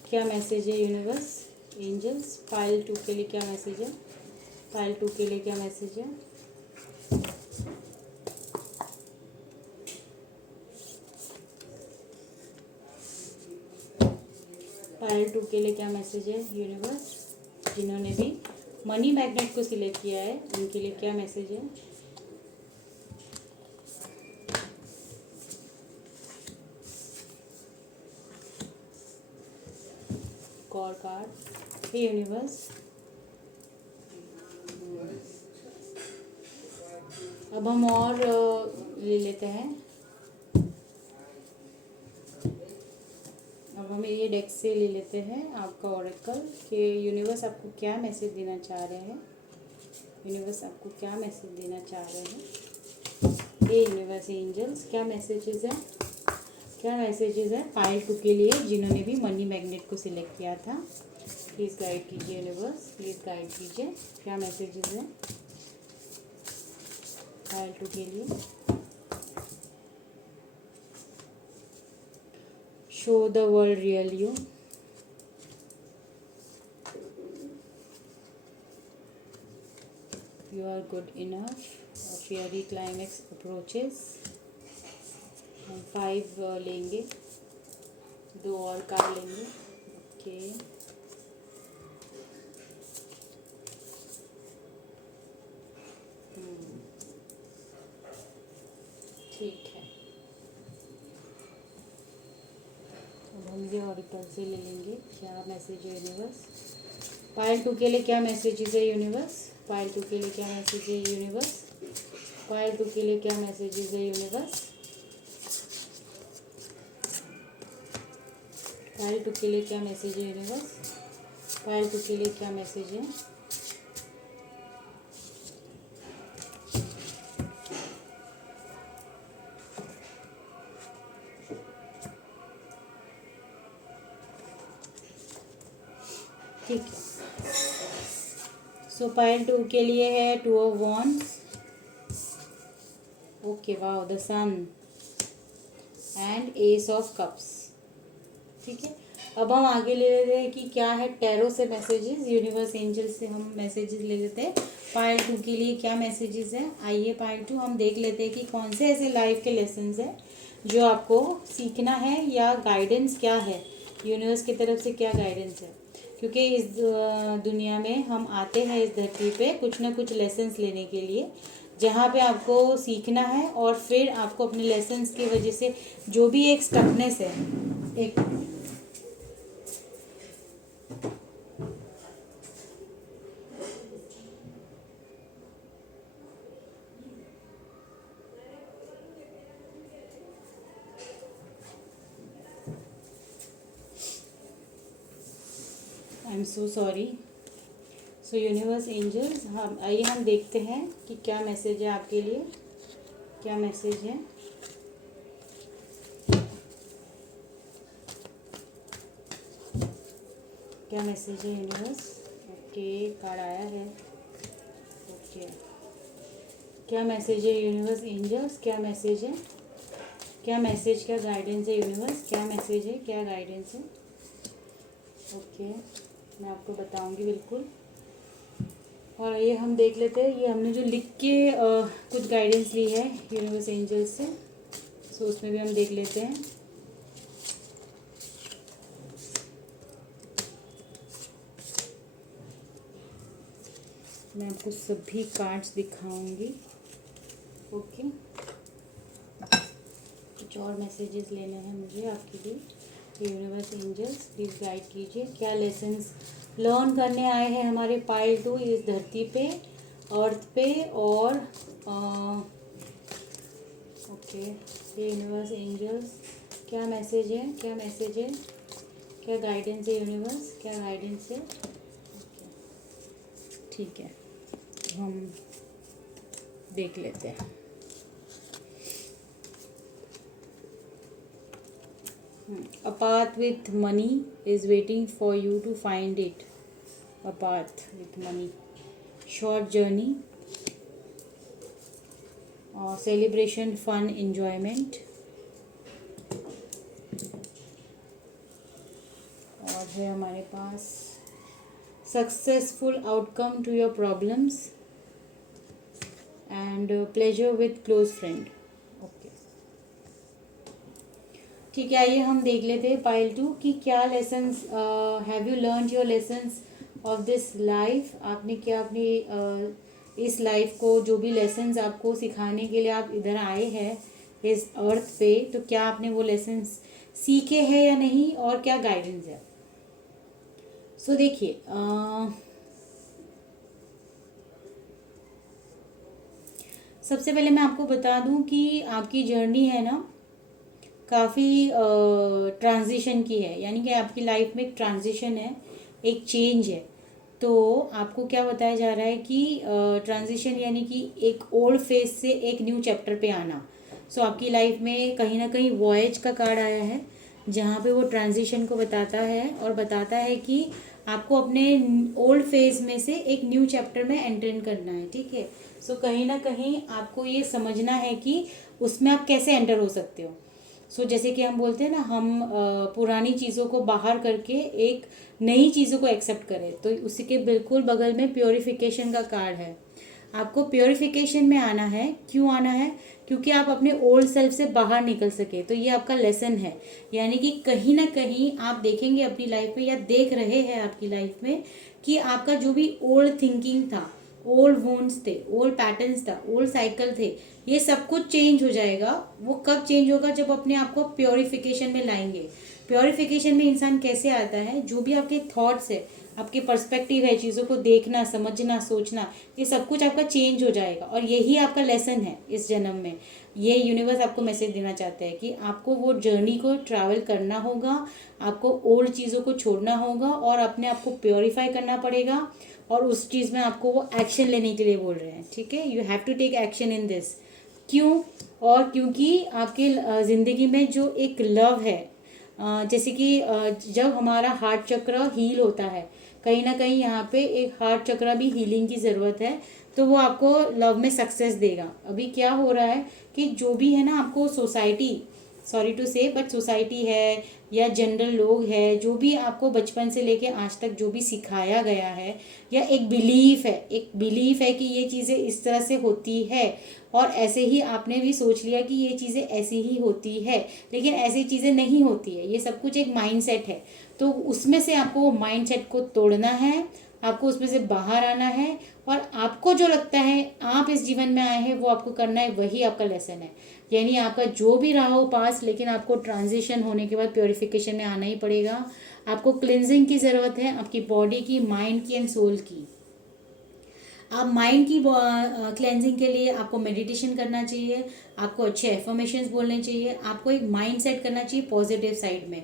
क्या मैसेज है यूनिवर्स एंजल्स पाइल 2 के लिए, क्या मैसेज है, पाइल 2 के लिए क्या मैसेज है। पाइल 2 के लिए क्या मैसेज है यूनिवर्स, जिन्होंने भी मनी मैग्नेट को सिलेक्ट किया है उनके लिए क्या मैसेज है। गॉड कार्ड, हे यूनिवर्स, अब हम और ले लेते हैं। अब हम ये डेक से ले लेते हैं आपका ऑरेकल, कि यूनिवर्स आपको क्या मैसेज देना चाह रहे हैं, यूनिवर्स आपको क्या मैसेज देना चाह रहे हैं। ये यूनिवर्स एंजल्स क्या मैसेजेस हैं, क्या मैसेजेस है पाइल 2 के लिए, जिन्होंने भी मनी मैग्नेट को सिलेक्ट किया था। प्लीज़ गाइड कीजिए यूनिवर्स, प्लीज़ गाइड कीजिए, क्या मैसेजेस हैं पाइल 2 के लिए। Show the world real you, you are good enough, a fiery climax approaches। हम 5 लेंगे, 2 और कार्ड लेंगे। ओके, लेंगे ऑरिकल से ले लेंगे क्या मैसेज है यूनिवर्स। पायल 2 के लिए क्या मैसेजेस है यूनिवर्स। पायल 2 के लिए क्या मैसेज है यूनिवर्स। पायल 2 के लिए क्या मैसेजेस है यूनिवर्स। पायल 2 के लिए क्या मैसेज है यूनिवर्स। पायल 2 के लिए क्या मैसेज है। ठीक है, सो पायल 2 के लिए है 2 of wands. Okay, wow, the sun and ace of cups. ठीक है, अब हम आगे ले लेते हैं कि क्या है टैरो से मैसेजेस, यूनिवर्स एंजल से हम मैसेजेस ले लेते हैं। पायल 2 के लिए क्या मैसेजेस हैं। आइए पायल 2 हम देख लेते हैं कि कौन से ऐसे लाइफ के लेसन्स हैं जो आपको सीखना है, या गाइडेंस क्या है, यूनिवर्स की तरफ से क्या गाइडेंस है। क्योंकि इस दुनिया में हम आते हैं इस धरती पे कुछ ना कुछ लेसन्स लेने के लिए, जहाँ पे आपको सीखना है और फिर आपको अपने लेसन्स की वजह से जो भी एक स्टकनेस है, एक I am so sorry. So universe angels, हम आइए हम देखते हैं कि क्या मैसेज है आपके लिए, क्या मैसेज है। क्या मैसेज है यूनिवर्स। ओके, कार्ड आया है। ओके, क्या मैसेज है यूनिवर्स एंजल्स, क्या मैसेज है, क्या मैसेज, क्या गाइडेंस है यूनिवर्स, क्या मैसेज है, क्या गाइडेंस है। ओके, मैं आपको बताऊंगी बिल्कुल। और ये हम देख लेते हैं, ये हमने जो लिख के कुछ गाइडेंस ली है यूनिवर्स एंजल्स से, सो उसमें भी हम देख लेते हैं। मैं आपको सभी कार्ड्स दिखाऊंगी। ओके, कुछ और मैसेजेस लेने हैं मुझे आपके लिए। यूनिवर्स एंजल्स प्लीज़ गाइड कीजिए, क्या लेसन्स लर्न करने आए हैं हमारे पायल 2 इस धरती पे, अर्थ पे। और ओके, यूनिवर्स एंजल्स क्या मैसेज है, क्या मैसेज है, क्या गाइडेंस है यूनिवर्स, क्या गाइडेंस है। ठीक है, हम देख लेते हैं। A path with money is waiting for you to find it. A path with money. Short journey. Celebration, fun, enjoyment. और है हमारे पास successful outcome to your problems and pleasure with close friend. ठीक है, आइए हम देख लेते हैं पायल 2 कि क्या lessons have you learn your lessons of this life. आपने क्या अपनी इस लाइफ को जो भी लेसन्स आपको सिखाने के लिए आप इधर आए हैं इस अर्थ पे, तो क्या आपने वो लेसन्स सीखे हैं या नहीं, और क्या गाइडेंस है। सो देखिए, सबसे पहले मैं आपको बता दूं कि आपकी जर्नी है ना काफ़ी ट्रांजिशन की है, यानी कि आपकी लाइफ में एक ट्रांजिशन है, एक चेंज है। तो आपको क्या बताया जा रहा है कि ट्रांजिशन यानी कि एक ओल्ड फेज से एक न्यू चैप्टर पे आना। सो आपकी लाइफ में कहीं ना कहीं वॉयज का कार्ड आया है, जहाँ पे वो ट्रांजिशन को बताता है और बताता है कि आपको अपने ओल्ड फेज में से एक न्यू चैप्टर में एंटर करना है। ठीक है, सो कहीं ना कहीं आपको ये समझना है कि उसमें आप कैसे एंटर हो सकते हो। सो जैसे कि हम बोलते हैं ना, हम पुरानी चीज़ों को बाहर करके एक नई चीज़ों को एक्सेप्ट करें, तो उसी के बिल्कुल बगल में प्योरिफिकेशन का कार्ड है। आपको प्योरिफिकेशन में आना है। क्यों आना है? क्योंकि आप अपने ओल्ड सेल्फ से बाहर निकल सके, तो ये आपका लेसन है। यानी कि कहीं ना कहीं आप देखेंगे अपनी लाइफ में, या देख रहे हैं आपकी लाइफ में, कि आपका जो भी ओल्ड थिंकिंग था, ओल्ड वोन्स थे, ओल्ड पैटर्न्स था, ओल्ड साइकिल थे, ये सब कुछ चेंज हो जाएगा। वो कब चेंज होगा? जब अपने आप को प्योरिफिकेशन में लाएंगे। प्योरिफिकेशन में इंसान कैसे आता है, जो भी आपके थॉट्स है, आपके पर्सपेक्टिव है, चीज़ों को देखना, समझना, सोचना, ये सब कुछ आपका चेंज हो जाएगा। और यही आपका लेसन है इस जन्म में। ये यूनिवर्स आपको मैसेज देना चाहता है कि आपको वो जर्नी को ट्रैवल करना होगा, आपको ओल्ड चीज़ों को छोड़ना होगा और अपने आप को प्योरीफाई करना पड़ेगा। और उस चीज़ में आपको वो एक्शन लेने के लिए बोल रहे हैं, ठीक है। You have to take action in this. क्यों? और क्योंकि आपके ज़िंदगी में जो एक लव है, जैसे कि जब हमारा हार्ट चक्र हील होता है, कहीं ना कहीं यहाँ पे एक हार्ट चक्र भी हीलिंग की ज़रूरत है, तो वो आपको लव में सक्सेस देगा। अभी क्या हो रहा है कि जो भी है ना, आपको सोसाइटी, सॉरी टू से बट सोसाइटी है या जनरल लोग है, जो भी आपको बचपन से लेके आज तक जो भी सिखाया गया है, या एक बिलीफ है कि ये चीज़ें इस तरह से होती है, और ऐसे ही आपने भी सोच लिया कि ये चीज़ें ऐसी ही होती है, लेकिन ऐसी चीज़ें नहीं होती है। ये सब कुछ एक माइंडसेट है। तो उसमें से आपको वो माइंडसेट को तोड़ना है, आपको उसमें से बाहर आना है, और आपको जो लगता है आप इस जीवन में आए हैं वो आपको करना है, वही आपका लेसन है। यानी आपका जो भी रहा हो पास, लेकिन आपको ट्रांजिशन होने के बाद प्योरिफिकेशन में आना ही पड़ेगा। आपको क्लिनजिंग की ज़रूरत है, आपकी बॉडी की, माइंड की एंड सोल की। आप माइंड की क्लेंजिंग के लिए आपको मेडिटेशन करना चाहिए, आपको अच्छे एफर्मेशंस बोलने चाहिए, आपको एक माइंड सेट करना चाहिए पॉजिटिव साइड में।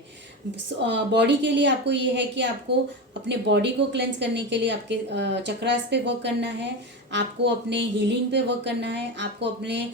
बॉडी के लिए आपको ये है कि आपको अपने बॉडी को क्लेंस करने के लिए आपके चक्रास पे वर्क करना है, आपको अपने हीलिंग पे वर्क करना है, आपको अपने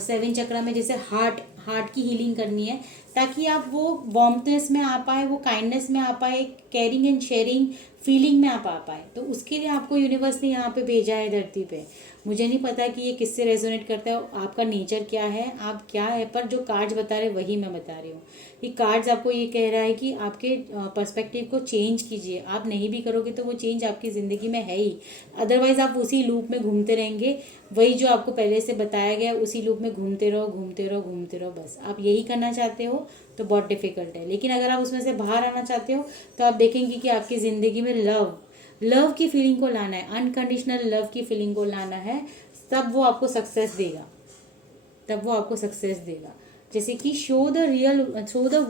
7 चक्रा में जैसे हार्ट की हीलिंग करनी है, ताकि आप वो वार्मनेस में आ पाए, वो काइंडनेस में आ पाए, केयरिंग एंड शेयरिंग फीलिंग में आप आ पाए। तो उसके लिए आपको यूनिवर्स ने यहाँ पे भेजा है धरती पे। मुझे नहीं पता कि ये किससे रेजोनेट करता है, आपका नेचर क्या है, आप क्या है, पर जो कार्ड्स बता रहे वही मैं बता रही हूँ। ये कार्ड्स आपको ये कह रहा है कि आपके पर्सपेक्टिव को चेंज कीजिए। आप नहीं भी करोगे तो वो चेंज आपकी ज़िंदगी में है ही, अदरवाइज आप उसी लूप में घूमते रहेंगे। वही जो आपको पहले से बताया गया, उसी लूप में घूमते रहो, घूमते रहो, घूमते रहो। बस आप यही करना चाहते हो तो बहुत डिफिकल्ट है। लेकिन अगर आप उसमें से बाहर आना चाहते हो तो आप देखेंगे कि आपकी ज़िंदगी में लव की फीलिंग को लाना है, अनकंडीशनल लव की फीलिंग को लाना है, तब वो आपको सक्सेस देगा, तब वो आपको सक्सेस देगा। जैसे कि show the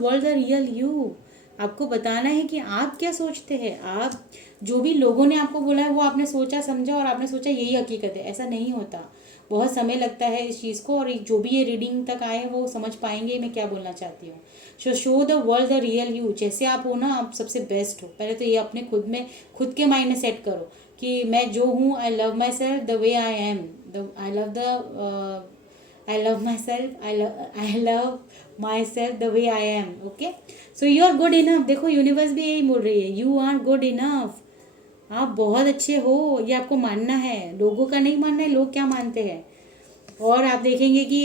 world the real you. आपको बताना है कि आप क्या सोचते हैं। आप जो भी लोगों ने आपको बोला है वो आपने सोचा समझा और आपने सोचा यही हकीकत है, ऐसा नहीं होता। बहुत समय लगता है इस चीज़ को, और जो भी ये रीडिंग तक आए वो समझ पाएंगे मैं क्या बोलना चाहती हूँ। Show the world the real you. जैसे आप हो ना, आप सबसे बेस्ट हो। पहले तो ये अपने खुद के माइंड में सेट करो कि मैं जो हूँ, I love my self the way I am, I love myself. I love myself the way I am. Okay. So you are good enough. देखो यूनिवर्स भी यही बोल रही है, यू आर गुड इनफ। आप बहुत अच्छे हो, ये आपको मानना है, लोगों का नहीं मानना है। लोग क्या मानते हैं। और आप देखेंगे कि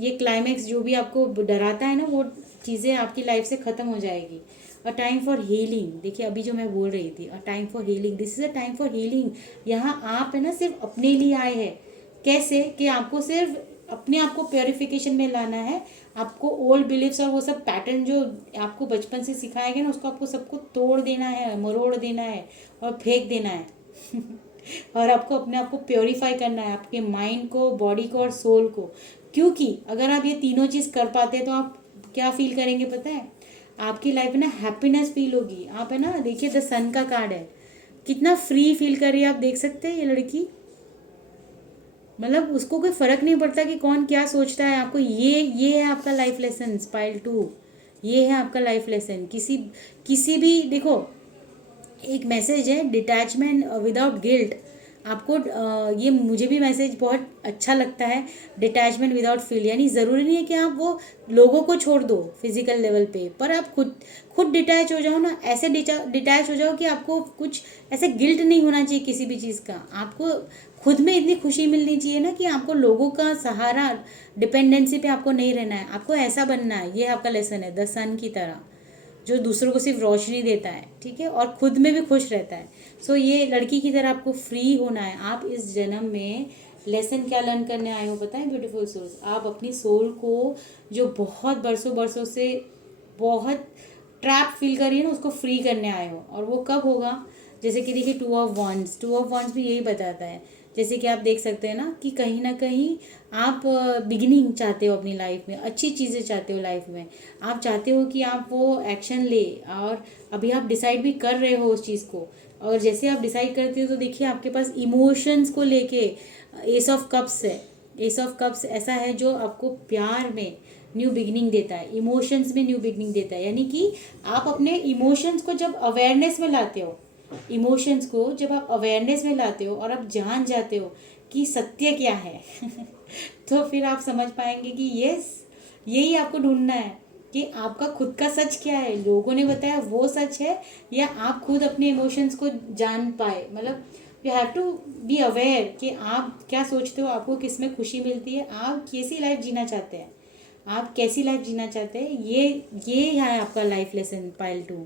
ये क्लाइमैक्स जो भी आपको डराता है ना, वो चीज़ें आपकी लाइफ से ख़त्म हो जाएगी। A time for healing. देखिए अभी जो मैं बोल रही थी, a time for healing, this is a time for healing. यहाँ आप है ना सिर्फ अपने लिए आए हैं। कैसे कि आपको सिर्फ अपने आप को प्योरिफिकेशन में लाना है। आपको ओल्ड बिलीव्स और वो सब पैटर्न जो आपको बचपन से सिखाया गया ना, उसको आपको सबको तोड़ देना है, मरोड़ देना है और फेंक देना है। और आपको अपने आप को प्योरीफाई करना है, आपके माइंड को, बॉडी को और सोल को। क्योंकि अगर आप ये तीनों चीज़ कर पाते हैं तो आप क्या फील करेंगे पता है। आपकी लाइफ में ना हैप्पीनेस फील होगी। आप है ना, देखिए द सन का कार्ड है, कितना फ्री फील कर रही है। आप देख सकते हैं ये लड़की, मतलब उसको कोई फ़र्क नहीं पड़ता कि कौन क्या सोचता है। आपको ये है आपका लाइफ लेसन स्पाइल 2। ये है आपका लाइफ लेसन। किसी भी देखो, एक मैसेज है डिटैचमेंट विदाउट गिल्ट। आपको ये मुझे भी मैसेज बहुत अच्छा लगता है, डिटैचमेंट विदाउट फील। यानी ज़रूरी नहीं है कि आप वो लोगों को छोड़ दो फिजिकल लेवल पे, पर आप खुद डिटैच हो जाओ ना। ऐसे डिटैच हो जाओ कि आपको कुछ ऐसे गिल्ट नहीं होना चाहिए किसी भी चीज़ का। आपको खुद में इतनी खुशी मिलनी चाहिए ना कि आपको लोगों का सहारा, डिपेंडेंसी पे आपको नहीं रहना है। आपको ऐसा बनना है। ये आपका लेसन है द सन की तरह, जो दूसरों को सिर्फ रोशनी देता है, ठीक है, और खुद में भी खुश रहता है। सो ये लड़की की तरह आपको फ्री होना है। आप इस जन्म में लेसन क्या लर्न करने आए हो पता है ब्यूटीफुल सोल्स। आप अपनी सोल को जो बहुत बरसों बरसों से बहुत ट्रैप फील कर रही है ना, उसको फ्री करने आए हो। और वो कब होगा, जैसे कि देखिए टू ऑफ वंस भी यही बताता है जैसे कि आप देख सकते हैं ना कहीं आप बिगिनिंग चाहते हो अपनी लाइफ में, अच्छी चीज़ें चाहते हो लाइफ में, आप चाहते हो कि आप वो एक्शन ले, और अभी आप डिसाइड भी कर रहे हो उस चीज़ को। और जैसे आप डिसाइड करते हो तो देखिए आपके पास इमोशंस को लेके एस ऑफ कप्स है। एस ऑफ कप्स ऐसा है जो आपको प्यार में न्यू बिगिनिंग देता है, इमोशंस में न्यू बिगिनिंग देता है। यानी कि आप अपने इमोशंस को जब अवेयरनेस में लाते हो, इमोशंस को जब आप अवेयरनेस में लाते हो और आप जान जाते हो कि सत्य क्या है तो फिर आप समझ पाएंगे कि यस, यही आपको ढूंढना है कि आपका खुद का सच क्या है, लोगों ने बताया वो सच है, या आप खुद अपने इमोशंस को जान पाए। मतलब you have to be aware कि आप क्या सोचते हो, आपको किस में खुशी मिलती है, आप कैसी लाइफ जीना चाहते हैं, आप कैसी लाइफ जीना चाहते हैं। ये है आपका लाइफ लेसन पाइल 2,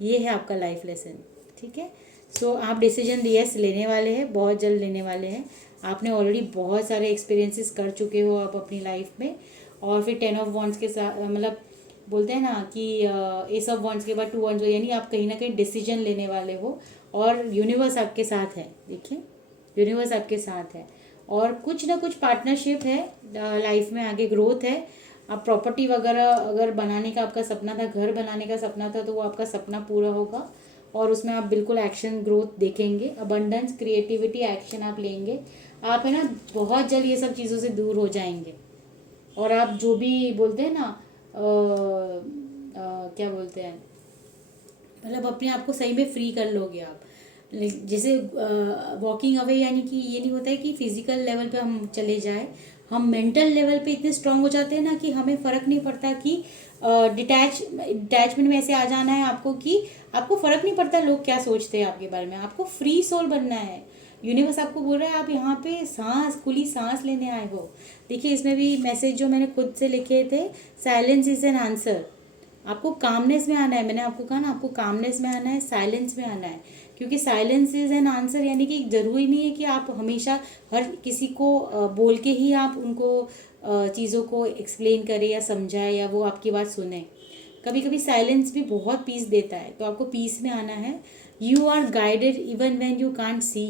ये है आपका लाइफ लेसन। ठीक है, सो आप डिसीजन यस लेने वाले हैं, बहुत जल्द लेने वाले हैं। आपने ऑलरेडी बहुत सारे एक्सपीरियंसेस कर चुके हो आप अपनी लाइफ में, और फिर 10 ऑफ वॉन्ड्स के साथ मतलब बोलते हैं ना कि एस ऑफ वॉन्ड्स के बाद 2 वॉन्ड्स, यानी आप कहीं ना कहीं डिसीजन लेने वाले हो, और यूनिवर्स आपके साथ है। देखिए यूनिवर्स आपके साथ है, और कुछ ना कुछ पार्टनरशिप है लाइफ में, आगे ग्रोथ है। आप प्रॉपर्टी वगैरह अगर बनाने का आपका सपना था, घर बनाने का सपना था, तो वो आपका सपना पूरा होगा, और उसमें आप बिल्कुल एक्शन ग्रोथ देखेंगे। अबंडेंस, क्रिएटिविटी, एक्शन आप लेंगे। आप है ना बहुत जल्द ये सब चीज़ों से दूर हो जाएंगे, और आप जो भी बोलते हैं ना क्या बोलते हैं, मतलब अपने आप को सही में फ्री कर लोगे आप। जैसे वॉकिंग अवे, यानी कि ये नहीं होता है कि फिजिकल लेवल पे हम चले जाए, हम मेंटल लेवल पे इतने स्ट्रांग हो जाते हैं ना कि हमें फ़र्क नहीं पड़ता कि डिटैचमेंट में ऐसे आ जाना है आपको कि आपको फ़र्क नहीं पड़ता लोग क्या सोचते हैं आपके बारे में। आपको फ्री सोल बनना है। यूनिवर्स आपको बोल रहा है आप यहाँ पे खुली सांस लेने आए हो। देखिए इसमें भी मैसेज जो मैंने खुद से लिखे थे, साइलेंस इज़ एन आंसर। आपको कामनेस में आना है, मैंने आपको कहा ना आपको कामनेस में आना है, साइलेंस में आना है, क्योंकि साइलेंस इज एन आंसर। यानी कि ज़रूरी नहीं है कि आप हमेशा हर किसी को बोल के ही आप उनको चीज़ों को एक्सप्लेन करें या समझाएं या वो आपकी बात सुने। कभी कभी साइलेंस भी बहुत पीस देता है, तो आपको पीस में आना है। You are guided even when you can't see.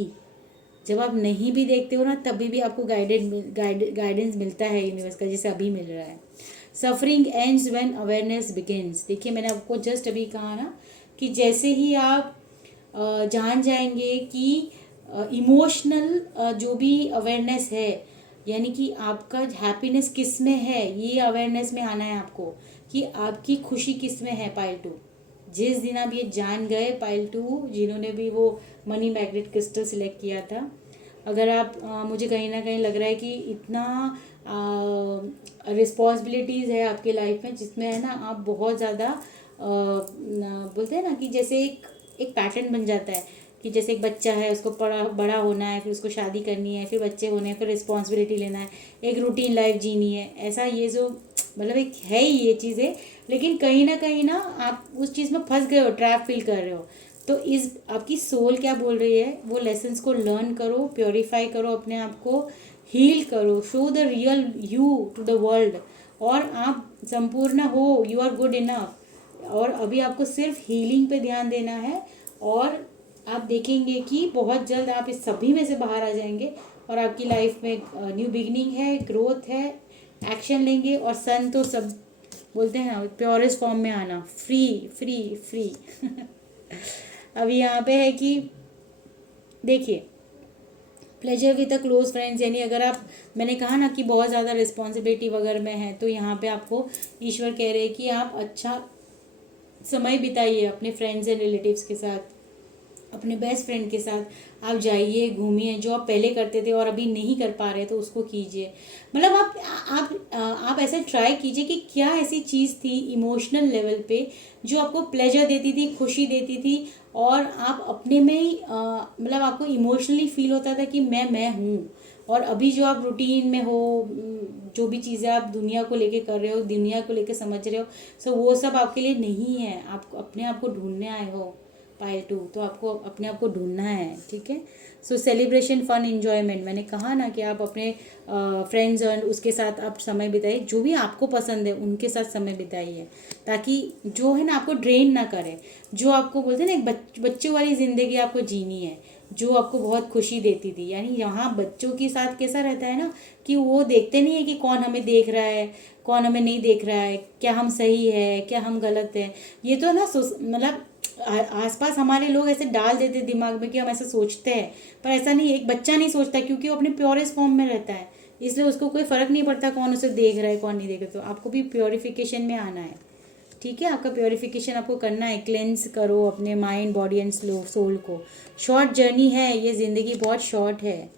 जब आप नहीं भी देखते हो ना तभी भी आपको गाइडेंस मिलता है यूनिवर्स का, जैसे अभी मिल रहा है। Suffering ends when awareness begins. देखिए मैंने आपको जस्ट अभी कहा ना कि जैसे ही आप जान जाएंगे कि इमोशनल जो भी अवेयरनेस है, यानी कि आपका हैप्पीनेस किस में है, ये अवेयरनेस में आना है आपको कि आपकी खुशी किस में है। पाइल 2, जिस दिन आप ये जान गए, पाइल 2 जिन्होंने भी वो मनी मैग्नेट क्रिस्टल सिलेक्ट किया था, अगर आप मुझे कहीं ना कहीं लग रहा है कि इतना रिस्पॉन्सिबिलिटीज़ है आपकी लाइफ में, जिसमें है ना आप बहुत ज़्यादा बोलते हैं ना कि जैसे एक पैटर्न बन जाता है कि जैसे एक बच्चा है, उसको बड़ा होना है, फिर उसको शादी करनी है, फिर बच्चे होने हैं, फिर रिस्पॉन्सिबिलिटी लेना है, एक रूटीन लाइफ जीनी है। ऐसा ये जो मतलब एक है ही ये चीज़ें, लेकिन कहीं ना आप उस चीज़ में फंस गए हो, ट्रैप फील कर रहे हो। तो इस आपकी सोल क्या बोल रही है, वो लेसन्स को लर्न करो, प्योरीफाई करो, अपने आप को हील करो, show the real you to the world, और आप संपूर्ण हो, यू आर गुड इनफ। और अभी आपको सिर्फ हीलिंग पे ध्यान देना है, और आप देखेंगे कि बहुत जल्द आप इस सभी में से बाहर आ जाएंगे, और आपकी लाइफ में न्यू बिगनिंग है, ग्रोथ है, एक्शन लेंगे। और सन तो सब बोलते हैं ना प्योरेस्ट फॉर्म में आना, फ्री फ्री फ्री अभी यहाँ पे है कि देखिए pleasure with a close friends, यानी अगर आप, मैंने कहा ना कि बहुत ज़्यादा रिस्पॉन्सिबिलिटी वगैरह में है, तो यहाँ पे आपको ईश्वर कह रहे हैं कि आप अच्छा समय बिताइए अपने फ्रेंड्स एंड रिलेटिव्स के साथ, अपने बेस्ट फ्रेंड के साथ आप जाइए, घूमिए, जो आप पहले करते थे और अभी नहीं कर पा रहे तो उसको कीजिए। मतलब आप ऐसा ट्राई कीजिए कि क्या ऐसी चीज़ थी इमोशनल लेवल पे जो आपको प्लेजर देती थी, खुशी देती थी, और आप अपने में ही मतलब आपको इमोशनली फील होता था कि मैं हूँ। और अभी जो आप रूटीन में हो, जो भी चीज़ें आप दुनिया को लेके कर रहे हो, दुनिया को लेके समझ रहे हो, सो वो सब आपके लिए नहीं है। आप अपने आप को ढूंढने आए हो, पायल 2, तो आपको अपने आप को ढूंढना है, ठीक है। सो सेलिब्रेशन, फन, इंजॉयमेंट, मैंने कहा ना कि आप अपने फ्रेंड्स और उसके साथ आप समय बिताइए, जो भी आपको पसंद है उनके साथ समय बिताइए, ताकि जो है ना आपको ड्रेन ना करे। जो आपको बोलते हैं ना, एक बच्चों वाली ज़िंदगी आपको जीनी है, जो आपको बहुत खुशी देती थी। यानी यहाँ बच्चों के साथ कैसा रहता है ना, कि वो देखते नहीं है कि कौन हमें देख रहा है, कौन हमें नहीं देख रहा है, क्या हम सही है, क्या हम गलत है। ये तो ना मतलब आसपास हमारे लोग ऐसे डाल देते दिमाग में कि हम ऐसा सोचते हैं, पर ऐसा नहीं है। एक बच्चा नहीं सोचता, क्योंकि वो अपने प्योरेस्ट फॉर्म में रहता है, इसलिए उसको कोई फ़र्क नहीं पड़ता कौन उसे देख रहा है कौन नहीं देख रहा। तो आपको भी प्योरिफिकेशन में आना है, ठीक है। आपका प्योरिफिकेशन आपको करना है, क्लेंस करो अपने माइंड, बॉडी एंड सोल को। शॉर्ट जर्नी है ये, ज़िंदगी बहुत शॉर्ट है,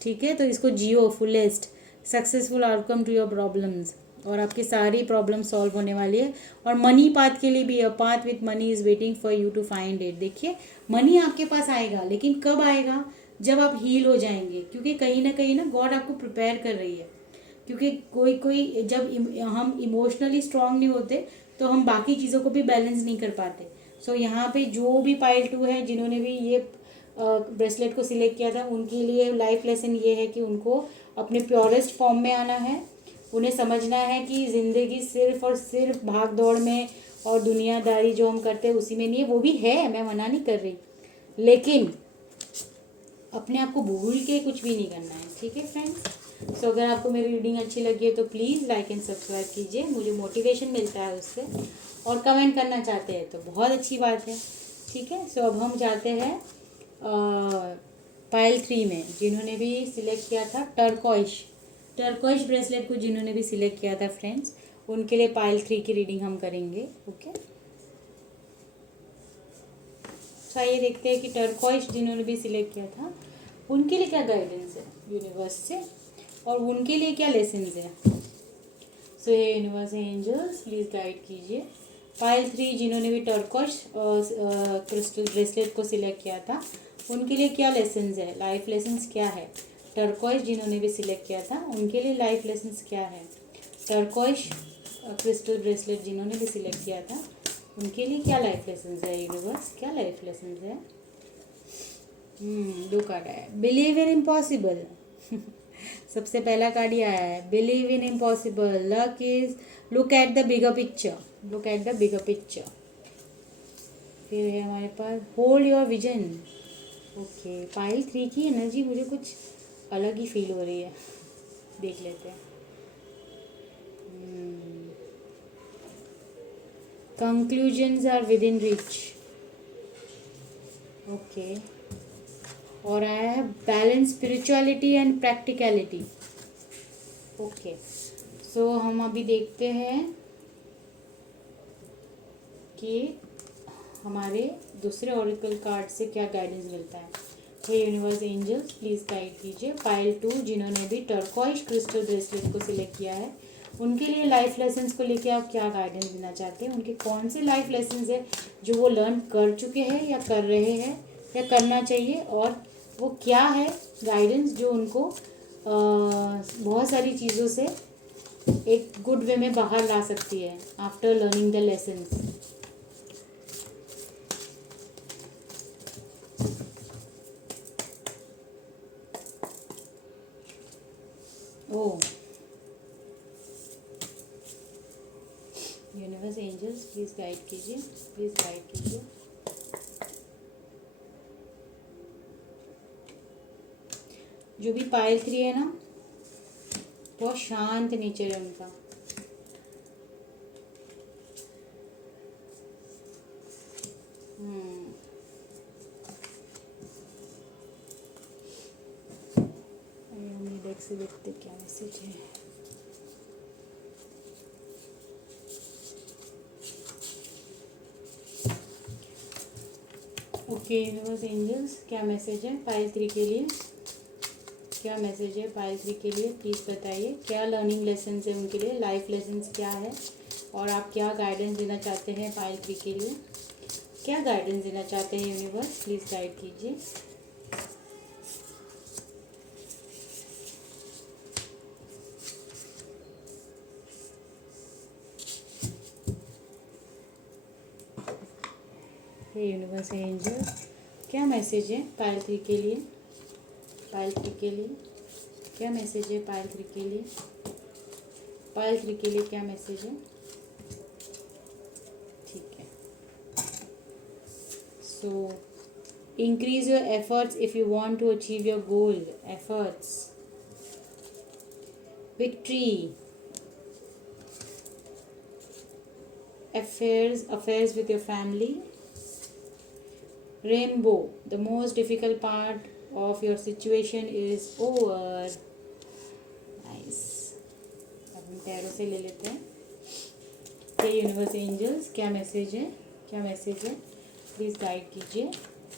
ठीक है। तो इसको जियो fullest, successful outcome to your problems, और आपकी सारी प्रॉब्लम सॉल्व होने वाली है। और मनी पाथ के लिए भी, a path with money is waiting for you to find it. देखिए, मनी आपके पास आएगा, लेकिन कब आएगा? जब आप हील हो जाएंगे, क्योंकि कहीं ना गॉड आपको प्रिपेयर कर रही है। क्योंकि कोई कोई जब हम इमोशनली स्ट्रांग नहीं होते, तो हम बाकी चीज़ों को भी बैलेंस नहीं कर पाते। सो यहाँ पे जो भी पाइल 2 है, जिन्होंने भी ये ब्रेसलेट को सिलेक्ट किया था, उनके लिए लाइफ लेसन ये है कि उनको अपने प्योरेस्ट फॉर्म में आना है। उन्हें समझना है कि ज़िंदगी सिर्फ और सिर्फ भाग दौड़ में और दुनियादारी जो हम करते हैं उसी में नहीं है। वो भी है, मैं मना नहीं कर रही, लेकिन अपने आप को भूल के कुछ भी नहीं करना है, ठीक है फ्रेंड्स। सो अगर आपको मेरी रीडिंग अच्छी लगी है तो प्लीज़ लाइक एंड सब्सक्राइब कीजिए, मुझे मोटिवेशन मिलता है उससे। और कमेंट करना चाहते हैं तो बहुत अच्छी बात है, ठीक है। सो अब हम जाते हैं पाइल 3 में, जिन्होंने भी सिलेक्ट किया था टर्कोइश ब्रेसलेट को जिन्होंने भी सिलेक्ट किया था फ्रेंड्स, उनके लिए पाइल 3 की रीडिंग हम करेंगे, ओके। तो आइए देखते हैं कि टर्कोइश जिन्होंने भी सिलेक्ट किया था, उनके लिए क्या गाइडेंस है यूनिवर्स से, और उनके लिए क्या लेसन्स है। सो ये यूनिवर्स एंजल्स प्लीज़ गाइड कीजिए। पाइल 3 जिन्होंने भी टर्कोइश क्रिस्टल ब्रेसलेट को सिलेक्ट किया था, उनके लिए क्या लेसन्स है, लाइफ लेसन्स क्या है। टर्कोइश जिन्होंने भी सिलेक्ट किया था, उनके लिए लाइफ लेसन्स क्या है। टर्कोइश क्रिस्टल ब्रेसलेट जिन्होंने भी सिलेक्ट किया था, उनके लिए क्या लाइफ लेसन्स है, यूनिवर्स क्या लाइफ लेसन्स है। दो कार्ड आया है, बिलीव इन इम्पॉसिबल। सबसे पहला कार्ड ही आया है, believe in impossible. Luck is look at the bigger picture, look at the bigger picture. फिर है हमारे पास hold your vision. Okay, pile 3 की एनर्जी मुझे कुछ अलग ही फील हो रही है, देख लेते हैं। Conclusions are within reach, okay. और आया है balance, spirituality and practicality, okay. So हम अभी देखते हैं कि हमारे दूसरे ऑरिकल कार्ड से क्या गाइडेंस मिलता है। हे यूनिवर्स एंजल्स प्लीज़ गाइड कीजिए। पाइल 2 जिन्होंने भी टर्कोइश क्रिस्टल ब्रेसलेट को सिलेक्ट किया है, उनके लिए लाइफ लेसन्स को लेके आप क्या गाइडेंस देना चाहते हैं। उनके कौन से लाइफ लेसन्स है जो वो लर्न कर चुके हैं या कर रहे हैं या करना चाहिए, और वो क्या है गाइडेंस जो उनको बहुत सारी चीज़ों से एक गुड वे में बाहर ला सकती है after learning the lessons. Oh, universe angels please guide कीजिए, प्लीज़ गाइड कीजिए। जो भी पाइल 3 है ना, बहुत शांत नेचर है उनका। हम ये देख से देखते क्या मैसेज है। ओके यूनिवर्स एंजल्स, क्या मैसेज है पाइल 3 के लिए, क्या मैसेज है पाइल 3 के लिए, प्लीज़ बताइए। क्या लर्निंग लेसन्स है उनके लिए, लाइफ लेसन्स क्या है, और आप क्या गाइडेंस देना चाहते हैं पाइल 3 के लिए। क्या गाइडेंस देना चाहते हैं यूनिवर्स, प्लीज़ गाइड कीजिए। हे यूनिवर्स एंजल, क्या मैसेज है पायल 3 के लिए? पायल 3 के लिए क्या मैसेज है? पायल 3 के लिए, पायल 3 के लिए क्या मैसेज है? ठीक है। सो increase your efforts if you want to achieve your goal. Efforts, victory, affairs with your family, rainbow, the most difficult part of your situation is over. Nice. अब हम टैरो से ले लेते हैं। हे यूनिवर्स एंजल्स, क्या मैसेज है? क्या message है? प्लीज़ गाइड कीजिए।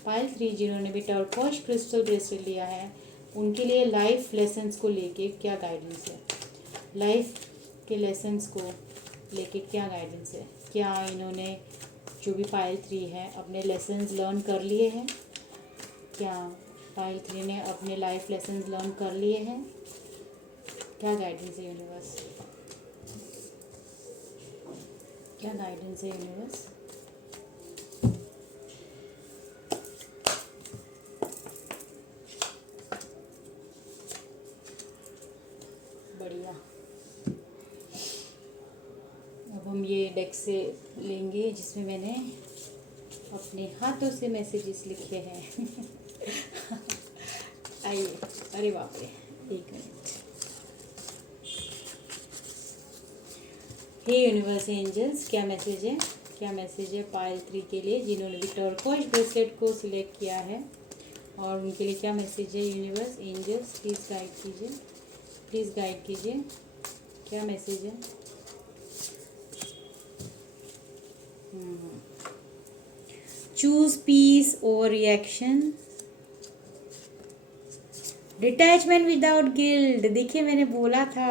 पायल 3 जिन्होंने भी टर्कोइश क्रिस्टल ब्रेसलेट लिया है, उनके लिए लाइफ लेसन्स को लेके क्या गाइडेंस है? लाइफ के लेसन्स को लेके क्या गाइडेंस है? क्या इन्होंने, जो भी पायल 3 है, अपने लेसन्स लर्न कर लिए हैं? क्या पायल 3 ने अपने लाइफ लेसन्स लर्न कर लिए हैं? क्या गाइडेंस है यूनिवर्स? क्या गाइडेंस है यूनिवर्स? बढ़िया। अब हम ये डेक से लेंगे जिसमें मैंने अपने हाथों से मैसेजेस लिखे हैं। आइए, अरे बाप रे, एक मिनट। हे यूनिवर्स एंजल्स, क्या मैसेज है? क्या मैसेज है पायल 3 के लिए जिन्होंने भी टर्कोइश ब्रेसलेट को सिलेक्ट किया है, और उनके लिए क्या मैसेज है? यूनिवर्स एंजल्स प्लीज़ गाइड कीजिए, प्लीज़ गाइड कीजिए, क्या मैसेज है? Choose piece over reaction, detachment without guilt. देखिए मैंने बोला था,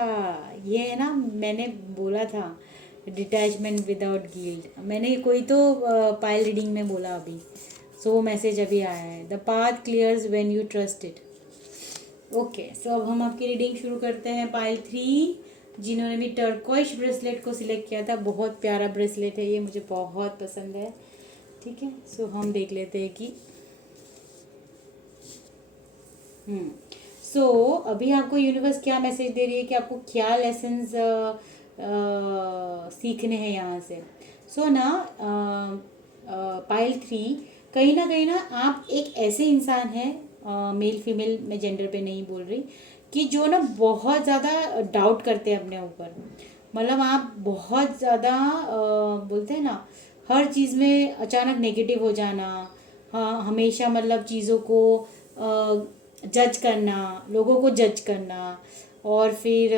ये है ना, मैंने बोला था डिटैचमेंट विदाउट गिल्ट। मैंने कोई तो पायल रीडिंग में बोला अभी, सो वो मैसेज अभी आया है। The path clears when you trust it. Okay, so अब हम आपकी रीडिंग शुरू करते हैं। पायल 3 जिन्होंने भी टर्कोइश ब्रेसलेट को सिलेक्ट किया था, बहुत प्यारा ब्रेसलेट है ये, मुझे बहुत पसंद है। ठीक है, सो हम देख लेते हैं कि सो अभी आपको यूनिवर्स क्या मैसेज दे रही है कि आपको क्या लेसन्स सीखने हैं यहाँ से। सो ना पायल 3, कहीं ना आप एक ऐसे इंसान हैं, मेल फीमेल मैं जेंडर पे नहीं बोल रही, कि जो ना बहुत ज़्यादा डाउट करते हैं अपने ऊपर। मतलब आप बहुत ज़्यादा बोलते हैं ना, हर चीज़ में अचानक नेगेटिव हो जाना, हाँ, हमेशा मतलब चीज़ों को जज करना, लोगों को जज करना, और फिर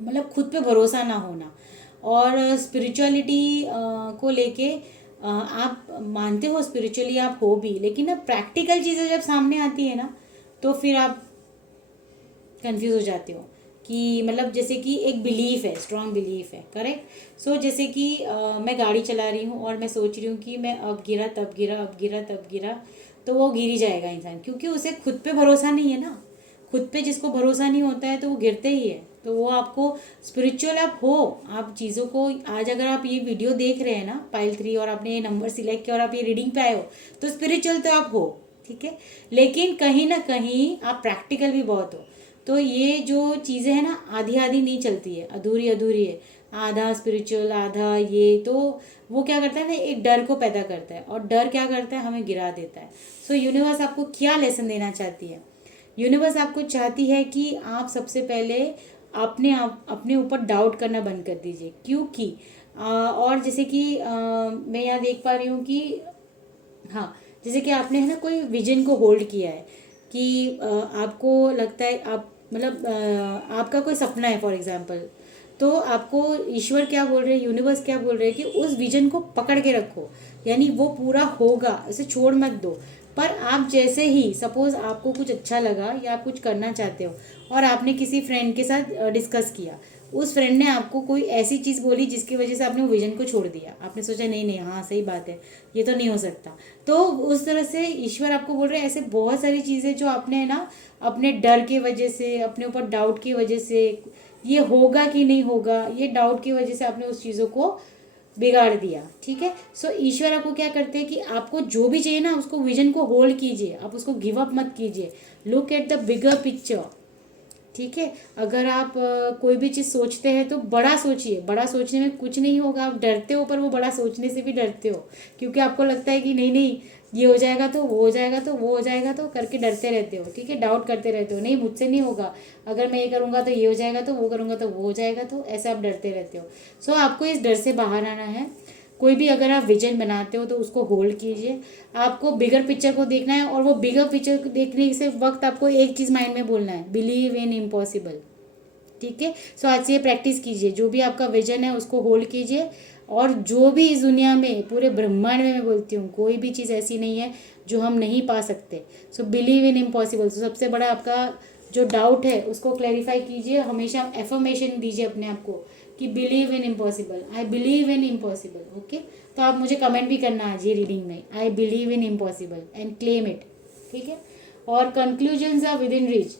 मतलब खुद पे भरोसा ना होना, और स्पिरिचुअलिटी को लेके आप मानते हो, स्पिरिचुअली आप हो भी, लेकिन ना प्रैक्टिकल चीज़ें जब सामने आती है ना, तो फिर आप कंफ्यूज हो जाते हो कि मतलब जैसे कि एक बिलीफ है, स्ट्रांग बिलीफ है, करेक्ट। सो जैसे कि मैं गाड़ी चला रही हूँ और मैं सोच रही हूँ कि मैं अब गिरा तब गिरा, अब गिरा तब गिरा, तो वो गिर ही जाएगा इंसान, क्योंकि उसे खुद पे भरोसा नहीं है ना। खुद पे जिसको भरोसा नहीं होता है तो वो गिरते ही है। तो वो आपको स्पिरिचुअल आप हो, आप चीज़ों को, आज अगर आप ये वीडियो देख रहे हैं ना पायल 3, और आपने ये नंबर सिलेक्ट किया और आप ये रीडिंग पे आए हो, तो स्पिरिचुअल तो आप हो, ठीक है, लेकिन कहीं ना कहीं आप प्रैक्टिकल भी बहुत हो। तो ये जो चीज़ें हैं ना, आधी आधी नहीं चलती है, अधूरी अधूरी है, आधा स्पिरिचुअल आधा ये, तो वो क्या करता है ना, एक डर को पैदा करता है, और डर क्या करता है, हमें गिरा देता है। सो यूनिवर्स आपको क्या लेसन देना चाहती है? यूनिवर्स आपको चाहती है कि आप सबसे पहले अपने ऊपर डाउट करना बंद कर दीजिए, क्योंकि और जैसे कि मैं यहाँ देख पा रही हूँ कि हाँ, जैसे कि आपने है ना कोई विजन को होल्ड किया है, कि आपको लगता है आप मतलब आपका कोई सपना है फॉर एग्जांपल, तो आपको ईश्वर क्या बोल रहे हैं, यूनिवर्स क्या बोल रहे हैं कि उस विजन को पकड़ के रखो, यानी वो पूरा होगा, उसे छोड़ मत दो। पर आप जैसे ही सपोज आपको कुछ अच्छा लगा या आप कुछ करना चाहते हो, और आपने किसी फ्रेंड के साथ डिस्कस किया, उस फ्रेंड ने आपको कोई ऐसी चीज़ बोली जिसकी वजह से आपने वो विजन को छोड़ दिया, आपने सोचा नहीं नहीं, हाँ सही बात है, ये तो नहीं हो सकता। तो उस तरह से ईश्वर आपको बोल रहे हैं, ऐसे बहुत सारी चीज़ें जो आपने है ना अपने डर की वजह से, अपने ऊपर डाउट की वजह से, ये होगा कि नहीं होगा, ये डाउट की वजह से आपने उस चीज़ों को बिगाड़ दिया। ठीक है, सो ईश्वर आपको क्या करते हैं कि आपको जो भी चाहिए ना, उसको विजन को होल्ड कीजिए, आप उसको गिव अप मत कीजिए, look at the bigger picture. ठीक है, अगर आप कोई भी चीज़ सोचते हैं तो बड़ा सोचिए, बड़ा सोचने में कुछ नहीं होगा। आप डरते हो, पर वो बड़ा सोचने से भी डरते हो, क्योंकि आपको लगता है कि नहीं नहीं ये हो जाएगा तो वो हो जाएगा तो वो हो जाएगा तो करके डरते रहते हो। ठीक है, डाउट करते रहते हो, नहीं मुझसे नहीं होगा, अगर मैं ये करूँगा तो ये हो जाएगा, तो वो करूँगा तो वो हो जाएगा, तो ऐसे आप डरते रहते हो। सो आपको इस डर से बाहर आना है। कोई भी अगर आप विजन बनाते हो तो उसको होल्ड कीजिए, आपको बिगर पिक्चर को देखना है, और वो बिगर पिक्चर देखने से वक्त आपको एक चीज़ माइंड में बोलना है, बिलीव इन इम्पॉसिबल। ठीक है, सो आज से ये प्रैक्टिस कीजिए, जो भी आपका विजन है उसको होल्ड कीजिए, और जो भी इस दुनिया में, पूरे ब्रह्मांड में मैं बोलती हूँ, कोई भी चीज़ ऐसी नहीं है जो हम नहीं पा सकते। So believe in impossible. तो सबसे बड़ा आपका जो डाउट है उसको क्लैरिफाई कीजिए, हमेशा एफर्मेशन दीजिए अपने आप को कि believe in impossible, I believe in impossible. Okay, तो आप मुझे कमेंट भी करना आज ये रीडिंग में, I believe in impossible and claim it. ठीक है, और conclusions are within reach.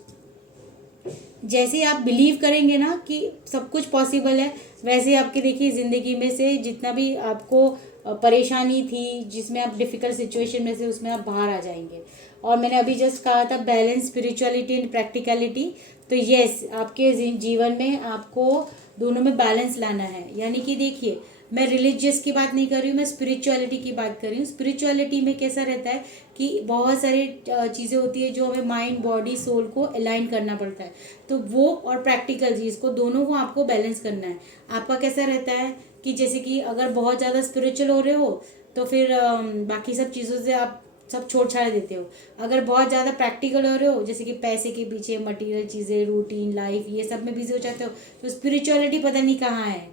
जैसे आप बिलीव करेंगे ना कि सब कुछ पॉसिबल है, वैसे ही आपके देखिए ज़िंदगी में से जितना भी आपको परेशानी थी, जिसमें आप डिफ़िकल्ट सिचुएशन में से, उसमें आप बाहर आ जाएंगे। और मैंने अभी जस्ट कहा था बैलेंस स्पिरिचुअलिटी एंड प्रैक्टिकलिटी, तो यस, आपके जीवन में आपको दोनों में बैलेंस लाना है। यानी कि देखिए, मैं रिलीजियस की बात नहीं कर रही हूँ, मैं स्पिरिचुअलिटी की बात कर रही हूँ। स्पिरिचुअलिटी में कैसा रहता है कि बहुत सारी चीज़ें होती है जो हमें माइंड बॉडी सोल को अलाइन करना पड़ता है, तो वो और प्रैक्टिकल चीज़ को, दोनों को आपको बैलेंस करना है। आपका कैसा रहता है कि जैसे कि अगर बहुत ज़्यादा स्पिरिचुअल हो रहे हो तो फिर बाकी सब चीज़ों से आप सब छोड़ छाड़ देते हो। अगर बहुत ज़्यादा प्रैक्टिकल हो रहे हो, जैसे कि पैसे के पीछे, मटेरियल चीज़ें, रूटीन लाइफ, ये सब में बिजी हो जाते हो, तो स्पिरिचुअलिटी पता नहीं कहाँ है।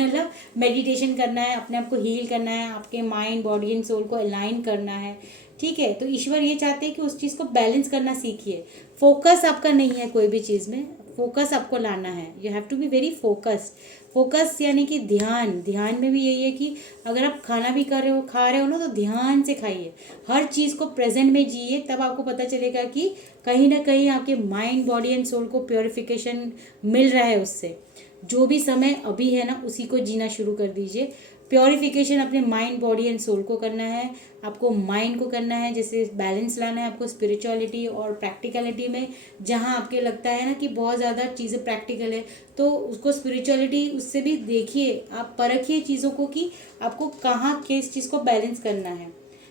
मतलब मेडिटेशन करना है, अपने आप को हील करना है, आपके माइंड बॉडी एंड सोल को अलाइन करना है। ठीक है, तो ईश्वर ये चाहते हैं कि उस चीज़ को बैलेंस करना सीखिए। फोकस आपका नहीं है कोई भी चीज़ में, फोकस आपको लाना है, you have to be very focused. Focus यानी कि ध्यान, ध्यान में भी यही है कि अगर आप खाना भी कर रहे हो, खा रहे हो ना, तो ध्यान से खाइए, हर चीज़ को प्रेजेंट में जिए, तब आपको पता चलेगा कि कहीं ना कहीं आपके माइंड बॉडी एंड सोल को प्योरिफिकेशन मिल रहा है उससे। जो भी समय अभी है ना, उसी को जीना शुरू कर दीजिए। प्योरिफिकेशन अपने माइंड बॉडी एंड सोल को करना है, आपको माइंड को करना है, जैसे बैलेंस लाना है आपको स्पिरिचुअलिटी और प्रैक्टिकलिटी में। जहाँ आपके लगता है ना कि बहुत ज़्यादा चीज़ें प्रैक्टिकल है, तो उसको स्पिरिचुअलिटी उससे भी देखिए, आप परखिए चीज़ों को कि आपको कहाँ किस चीज़ को बैलेंस करना है।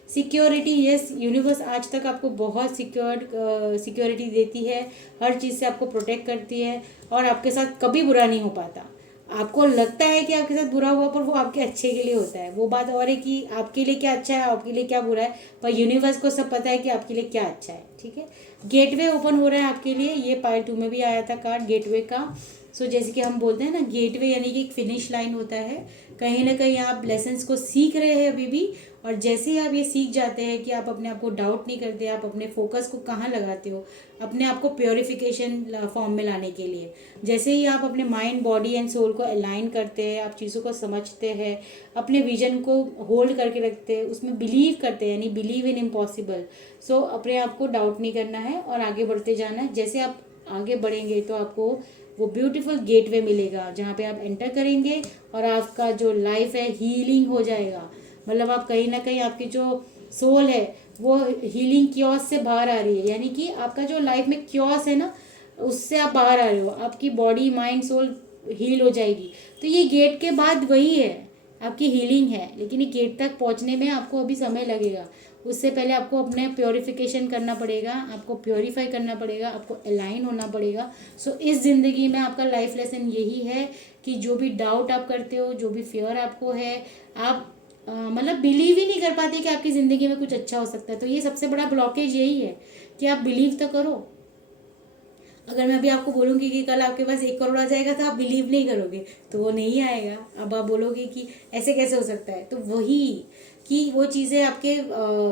सिक्योरिटी, यस, यूनिवर्स आज तक आपको बहुत सिक्योरिटी देती है, हर चीज़ से आपको प्रोटेक्ट करती है, और आपके साथ कभी बुरा नहीं हो पाता। आपको लगता है कि आपके साथ बुरा हुआ, पर वो आपके अच्छे के लिए होता है। वो बात और है कि आपके लिए क्या अच्छा है, आपके लिए क्या बुरा है, पर यूनिवर्स को सब पता है कि आपके लिए क्या अच्छा है। ठीक है, गेटवे ओपन हो रहा है आपके लिए, ये पार्ट 2 में भी आया था कार्ड गेटवे का। सो जैसे कि हम बोलते हैं ना, गेटवे यानी कि एक फिनिश लाइन होता है, कहीं ना कहीं आप लेसन्स को सीख रहे हैं अभी भी, और जैसे ही आप ये सीख जाते हैं कि आप अपने आप को डाउट नहीं करते, आप अपने फोकस को कहाँ लगाते हो, अपने आप को प्योरिफिकेशन फॉर्म में लाने के लिए, जैसे ही आप अपने माइंड बॉडी एंड सोल को अलाइन करते हैं, आप चीज़ों को समझते हैं, अपने विजन को होल्ड करके रखते हैं, उसमें बिलीव करते हैं, यानी बिलीव इन इम्पॉसिबल। सो अपने आप को डाउट नहीं करना है और आगे बढ़ते जाना है। जैसे आप आगे बढ़ेंगे तो आपको वो ब्यूटीफुल गेटवे मिलेगा, जहाँ पे आप एंटर करेंगे और आपका जो लाइफ है हीलिंग हो जाएगा। मतलब आप कहीं ना कहीं, आपकी जो सोल है वो हीलिंग क्योस से बाहर आ रही है, यानी कि आपका जो लाइफ में क्योस है ना, उससे आप बाहर आ रहे हो, आपकी बॉडी माइंड सोल हील हो जाएगी। तो ये गेट के बाद वही है, आपकी हीलिंग है, लेकिन ये गेट तक पहुंचने में आपको अभी समय लगेगा। उससे पहले आपको अपने प्योरिफिकेशन करना पड़ेगा, आपको प्योरीफाई करना पड़ेगा, आपको अलाइन होना पड़ेगा। सो इस ज़िंदगी में आपका लाइफ लेसन यही है कि जो भी डाउट आप करते हो, जो भी फियर आपको है, आप मतलब बिलीव ही नहीं कर पाते कि आपकी ज़िंदगी में कुछ अच्छा हो सकता है। तो ये सबसे बड़ा ब्लॉकेज यही है कि आप बिलीव तो करो। अगर मैं अभी आपको बोलूँगी कि कल आपके पास 1 करोड़ आ जाएगा, तो आप बिलीव नहीं करोगे, तो वो नहीं आएगा। अब आप बोलोगे कि ऐसे कैसे हो सकता है, तो वही कि वो चीज़ें आपके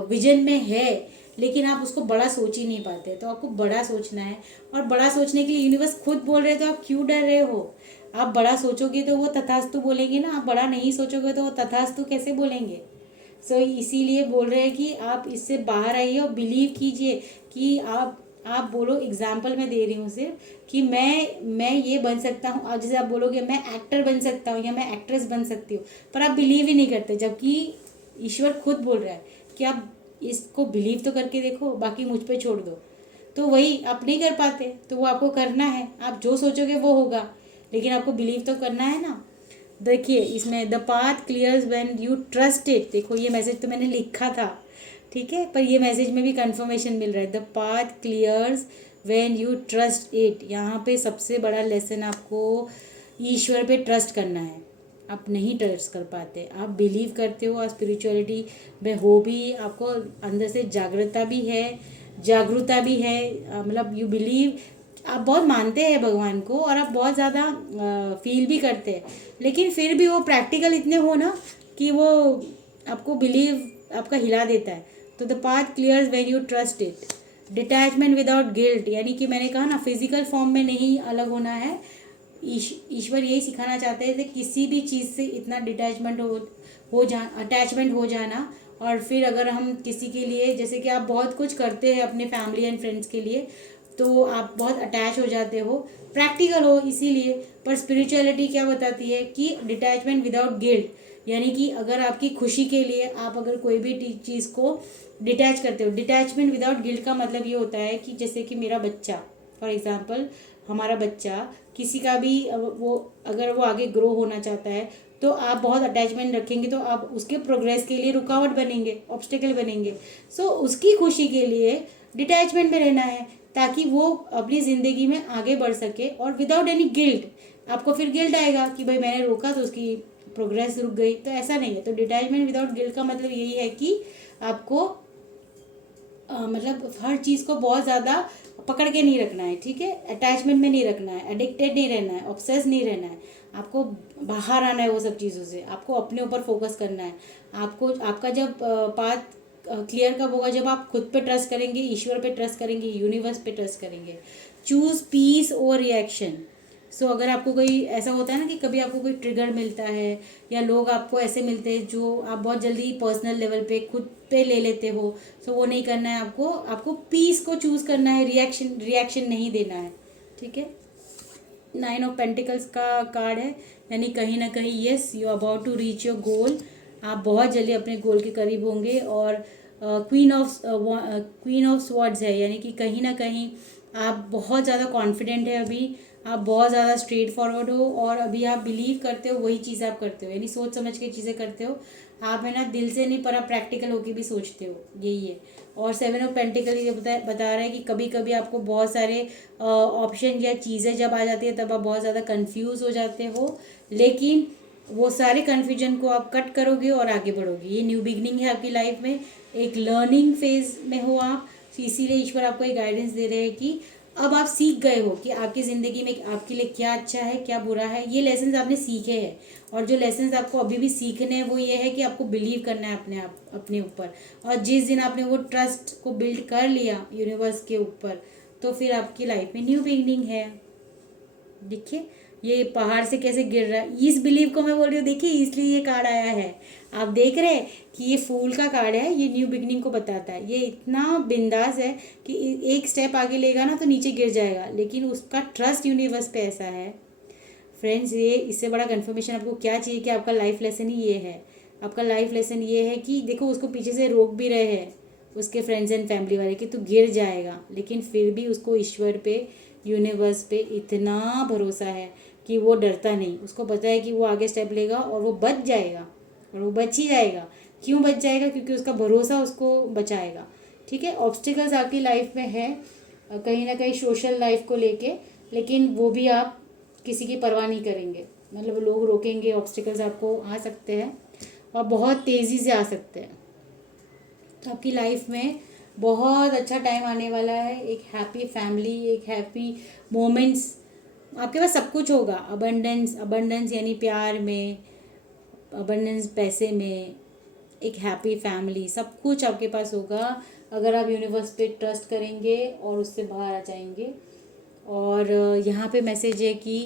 विजन में है, लेकिन आप उसको बड़ा सोच ही नहीं पाते। तो आपको बड़ा सोचना है, और बड़ा सोचने के लिए यूनिवर्स खुद बोल रहे हैं, तो आप क्यों डर रहे हो। आप बड़ा सोचोगे तो वो तथास्तु बोलेंगे ना, आप बड़ा नहीं सोचोगे तो वो तथास्तु कैसे बोलेंगे। सो इसीलिए बोल रहे हैं कि आप इससे बाहर आइए और बिलीव कीजिए कि आप आप बोलो, एग्जाम्पल मैं दे रही हूँ सिर्फ कि मैं ये बन सकता हूँ। अब जैसे आप बोलोगे मैं एक्टर बन सकता हूँ या मैं एक्ट्रेस बन सकती हूँ, पर आप बिलीव ही नहीं करते, जबकि ईश्वर खुद बोल रहा है कि आप इसको बिलीव तो करके देखो, बाकी मुझ पे छोड़ दो। तो वही आप नहीं कर पाते, तो वो आपको करना है, आप जो सोचोगे वो होगा, लेकिन आपको बिलीव तो करना है ना। देखिए इसमें the path clears when you trust it, देखो ये मैसेज तो मैंने लिखा था, ठीक है, पर ये मैसेज में भी कंफर्मेशन मिल रहा है, the path clears when you trust it. यहाँ पे सबसे बड़ा लेसन आपको ईश्वर पे ट्रस्ट करना है। आप नहीं ट्रस्ट कर पाते, आप बिलीव करते हो, आप स्पिरिचुअलिटी में हो भी, आपको अंदर से जागृता भी है, जागरूकता भी है, मतलब यू बिलीव, आप बहुत मानते हैं भगवान को और आप बहुत ज़्यादा फील भी करते हैं, लेकिन फिर भी वो प्रैक्टिकल इतने हो ना कि वो आपको बिलीव आपका हिला देता है। तो the path clears when you trust it. Detachment without guilt, यानी कि मैंने कहा ना फिजिकल फॉर्म में नहीं अलग होना है। ईश्वर यही सिखाना चाहते हैं कि किसी भी चीज़ से इतना डिटैचमेंट हो जा अटैचमेंट हो जाना, और फिर अगर हम किसी के लिए, जैसे कि आप बहुत कुछ करते हैं अपने फैमिली एंड फ्रेंड्स के लिए, तो आप बहुत अटैच हो जाते हो, प्रैक्टिकल हो इसीलिए। पर स्पिरिचुअलिटी क्या बताती है कि डिटैचमेंट विदाउट गिल्ट, यानी कि अगर आपकी खुशी के लिए आप अगर कोई भी चीज़ को डिटैच करते हो, डिटैचमेंट विदाउट गिल्ट का मतलब ये होता है कि जैसे कि मेरा बच्चा, फॉर एग्जांपल हमारा बच्चा किसी का भी वो अगर वो आगे ग्रो होना चाहता है, तो आप बहुत अटैचमेंट रखेंगे, तो आप उसके प्रोग्रेस के लिए रुकावट बनेंगे, ऑब्स्टेकल बनेंगे। सो उसकी खुशी के लिए डिटैचमेंट में रहना है, ताकि वो अपनी ज़िंदगी में आगे बढ़ सके, और विदाउट एनी गिल्ट। आपको फिर गिल्ट आएगा कि भाई मैंने रोका तो उसकी प्रोग्रेस रुक गई, तो ऐसा नहीं है। तो डिटैचमेंट विदाउट गिल्ट का मतलब यही है कि आपको मतलब हर चीज़ को बहुत ज़्यादा पकड़ के नहीं रखना है, ठीक है, अटैचमेंट में नहीं रखना है, एडिक्टेड नहीं रहना है, ऑब्सेस नहीं रहना है। आपको बाहर आना है वो सब चीज़ों से, आपको अपने ऊपर फोकस करना है। आपको आपका जब पाथ क्लियर कब होगा, जब आप खुद पे ट्रस्ट करेंगे, ईश्वर पे ट्रस्ट करेंगे, यूनिवर्स पे ट्रस्ट करेंगे। Choose peace over reaction. So अगर आपको कोई ऐसा होता है ना कि कभी आपको कोई ट्रिगर मिलता है, या लोग आपको ऐसे मिलते हैं जो आप बहुत जल्दी पर्सनल लेवल पे खुद पे ले लेते हो, सो वो नहीं करना है आपको। आपको पीस को चूज़ करना है, रिएक्शन नहीं देना है, ठीक है। 9 ऑफ पेंटिकल्स का कार्ड है, यानी कहीं ना कहीं yes you about to reach your goal, आप बहुत जल्दी अपने गोल के करीब होंगे। और क्वीन ऑफ स्वॉर्ड्स है, यानी कि कहीं ना कहीं आप बहुत ज़्यादा कॉन्फिडेंट है अभी, आप बहुत ज़्यादा स्ट्रेट फॉरवर्ड हो, और अभी आप बिलीव करते हो वही चीज़ आप करते हो, यानी सोच समझ के चीज़ें करते हो आप, है ना, दिल से नहीं, पर आप प्रैक्टिकल होके भी सोचते हो, यही है। और 7 ऑफ पेंटिकल ये बता रहा है कि कभी कभी आपको बहुत सारे ऑप्शन या चीज़ें जब आ जाती है तब आप बहुत ज़्यादा कंफ्यूज हो जाते हो, लेकिन वो सारे कन्फ्यूजन को आप कट करोगे और आगे बढ़ोगे। ये न्यू बिगनिंग है आपकी लाइफ में, एक लर्निंग फेज में हो आप, इसीलिए ईश्वर आपको एक गाइडेंस दे रहे हैं कि अब आप सीख गए हो कि आपकी ज़िंदगी में आपके लिए क्या अच्छा है क्या बुरा है, ये लेसन्स आपने सीखे हैं। और जो लेसन्स आपको अभी भी सीखने हैं वो ये है कि आपको बिलीव करना है अपने ऊपर, और जिस दिन आपने वो ट्रस्ट को बिल्ड कर लिया यूनिवर्स के ऊपर, तो फिर आपकी लाइफ में न्यू बिगनिंग है। देखिए ये पहाड़ से कैसे गिर रहा है, इस बिलीव को मैं बोल रही हूँ, देखिए इसलिए ये कार्ड आया है। आप देख रहे हैं कि ये फूल का कार्ड है, ये न्यू बिगनिंग को बताता है। ये इतना बिंदास है कि एक स्टेप आगे लेगा ना तो नीचे गिर जाएगा, लेकिन उसका ट्रस्ट यूनिवर्स पे ऐसा है। फ्रेंड्स, ये इससे बड़ा कंफर्मेशन आपको क्या चाहिए कि आपका लाइफ लेसन ही ये है। आपका लाइफ लेसन ये है कि देखो उसको पीछे से रोक भी रहे हैं उसके फ्रेंड्स एंड फैमिली वाले कि तू गिर जाएगा, लेकिन फिर भी उसको ईश्वर पे, यूनिवर्स पे इतना भरोसा है कि वो डरता नहीं। उसको पता है कि वो आगे स्टेप लेगा और वो बच जाएगा, और वो बच ही जाएगा। क्यों बच जाएगा? क्योंकि उसका भरोसा उसको बचाएगा, ठीक है। ऑब्स्टिकल्स आपकी लाइफ में है कहीं ना कहीं सोशल लाइफ को लेके, लेकिन वो भी आप किसी की परवाह नहीं करेंगे, मतलब लोग रोकेंगे, ऑब्स्टिकल्स आपको आ सकते हैं और बहुत तेज़ी से आ सकते हैं। तो आपकी लाइफ में बहुत अच्छा टाइम आने वाला है, एक हैप्पी फैमिली, एक हैप्पी मोमेंट्स, आपके पास सब कुछ होगा। अबंडेंस, अबंडेंस यानी प्यार में, अबंडेंस पैसे में, एक हैप्पी फैमिली, सब कुछ आपके पास होगा अगर आप यूनिवर्स पे ट्रस्ट करेंगे और उससे बाहर आ जाएंगे। और यहाँ पे मैसेज है कि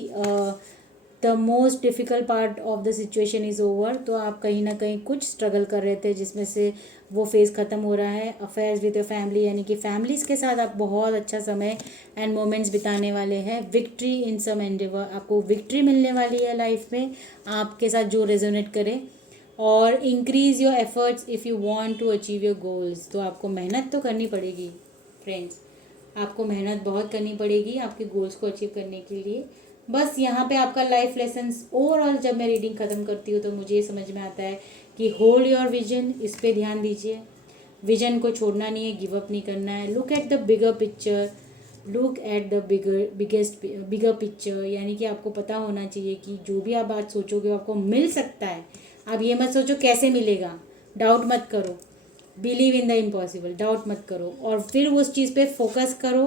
the most difficult part of the situation is over. तो आप कहीं ना कहीं कुछ स्ट्रगल कर रहे थे जिसमें से वो फेज़ ख़त्म हो रहा है। अफेयर्स विद योर फैमिली, यानी कि फैमिलीज़ के साथ आप बहुत अच्छा समय एंड मोमेंट्स बिताने वाले हैं। विक्ट्री इन सम एंडेवर, आपको विक्ट्री मिलने वाली है लाइफ में, आपके साथ जो रेजोनेट करे। और increase your efforts if you want to achieve your goals. तो आपको मेहनत तो करनी पड़ेगी फ्रेंड्स, आपको मेहनत बहुत करनी पड़ेगी आपके गोल्स को अचीव करने के लिए। बस यहाँ पे आपका लाइफ लेसन्स ओवरऑल जब मैं रीडिंग ख़त्म करती हूँ तो मुझे ये समझ में आता है कि होल्ड योर विजन, इस पे ध्यान दीजिए। विजन को छोड़ना नहीं है, गिव अप नहीं करना है। Look at the bigger picture, look at the bigger picture, यानी कि आपको पता होना चाहिए कि जो भी आप बात सोचोगे वो आपको मिल सकता है। आप ये मत सोचो कैसे मिलेगा, डाउट मत करो। Believe in the impossible, doubt मत करो और फिर उस चीज़ पे फोकस करो,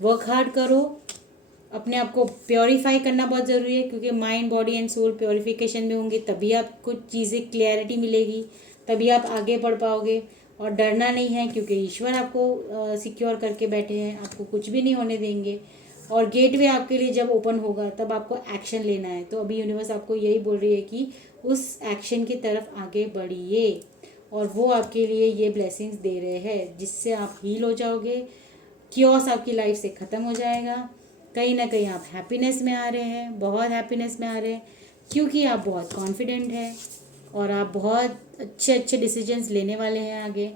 वर्क हार्ड करो। अपने आप को प्योरीफाई करना बहुत ज़रूरी है, क्योंकि mind body and soul purification में होंगे तभी आप कुछ चीज़ें क्लैरिटी मिलेगी, तभी आप आगे बढ़ पाओगे। और डरना नहीं है, क्योंकि ईश्वर आपको सिक्योर करके बैठे हैं, आपको कुछ भी नहीं होने देंगे। और गेटवे आपके लिए जब ओपन होगा तब आपको एक्शन लेना है। तो अभी यूनिवर्स आपको यही बोल रही है कि उस एक्शन की तरफ आगे बढ़िए, और वो आपके लिए ये ब्लेसिंग्स दे रहे हैं जिससे आप हील हो जाओगे। क्योस आपकी लाइफ से ख़त्म हो जाएगा। कहीं ना कहीं आप हैप्पीनेस में आ रहे हैं, बहुत हैप्पीनेस में आ रहे हैं, क्योंकि आप बहुत कॉन्फिडेंट हैं और आप बहुत अच्छे अच्छे डिसीजंस लेने वाले हैं आगे।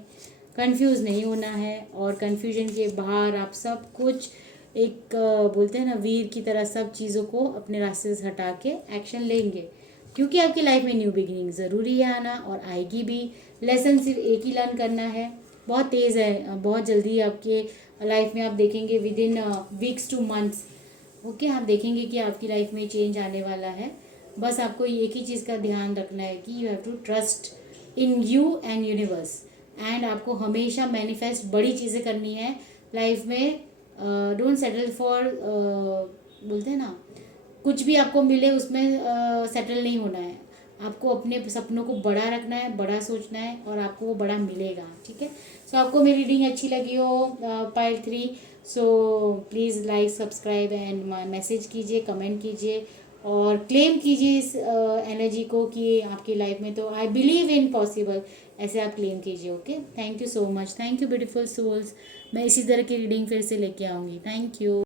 कंफ्यूज नहीं होना है, और कंफ्यूजन के बाहर आप सब कुछ एक बोलते हैं ना वीर की तरह सब चीज़ों को अपने रास्ते से हटा के एक्शन लेंगे, क्योंकि आपकी लाइफ में न्यू बिगिनिंग ज़रूरी है आना, और आएगी भी। लेसन सिर्फ एक ही लर्न करना है, बहुत तेज़ है, बहुत जल्दी आपके लाइफ में आप देखेंगे with in weeks two months. Okay, आप देखेंगे कि आपकी लाइफ में चेंज आने वाला है। बस आपको एक ही चीज़ का ध्यान रखना है कि you have to trust in you and universe, and आपको हमेशा मैनिफेस्ट बड़ी चीज़ें करनी है लाइफ में। डोंट सेटल फॉर, बोलते हैं ना, कुछ भी आपको मिले उसमें सेटल नहीं होना है। आपको अपने सपनों को बड़ा रखना है, बड़ा सोचना है, और आपको वो बड़ा मिलेगा। ठीक है। सो आपको मेरी रीडिंग अच्छी लगी हो pile 3, so please like, subscribe and message कीजिए, कमेंट कीजिए, और क्लेम कीजिए इस एनर्जी को कि आपकी लाइफ में तो आई बिलीव इन पॉसिबल, ऐसे आप क्लेम कीजिए। Okay, thank you so much, thank you beautiful souls. मैं इसी तरह की रीडिंग फिर से लेके आऊँगी। Thank you.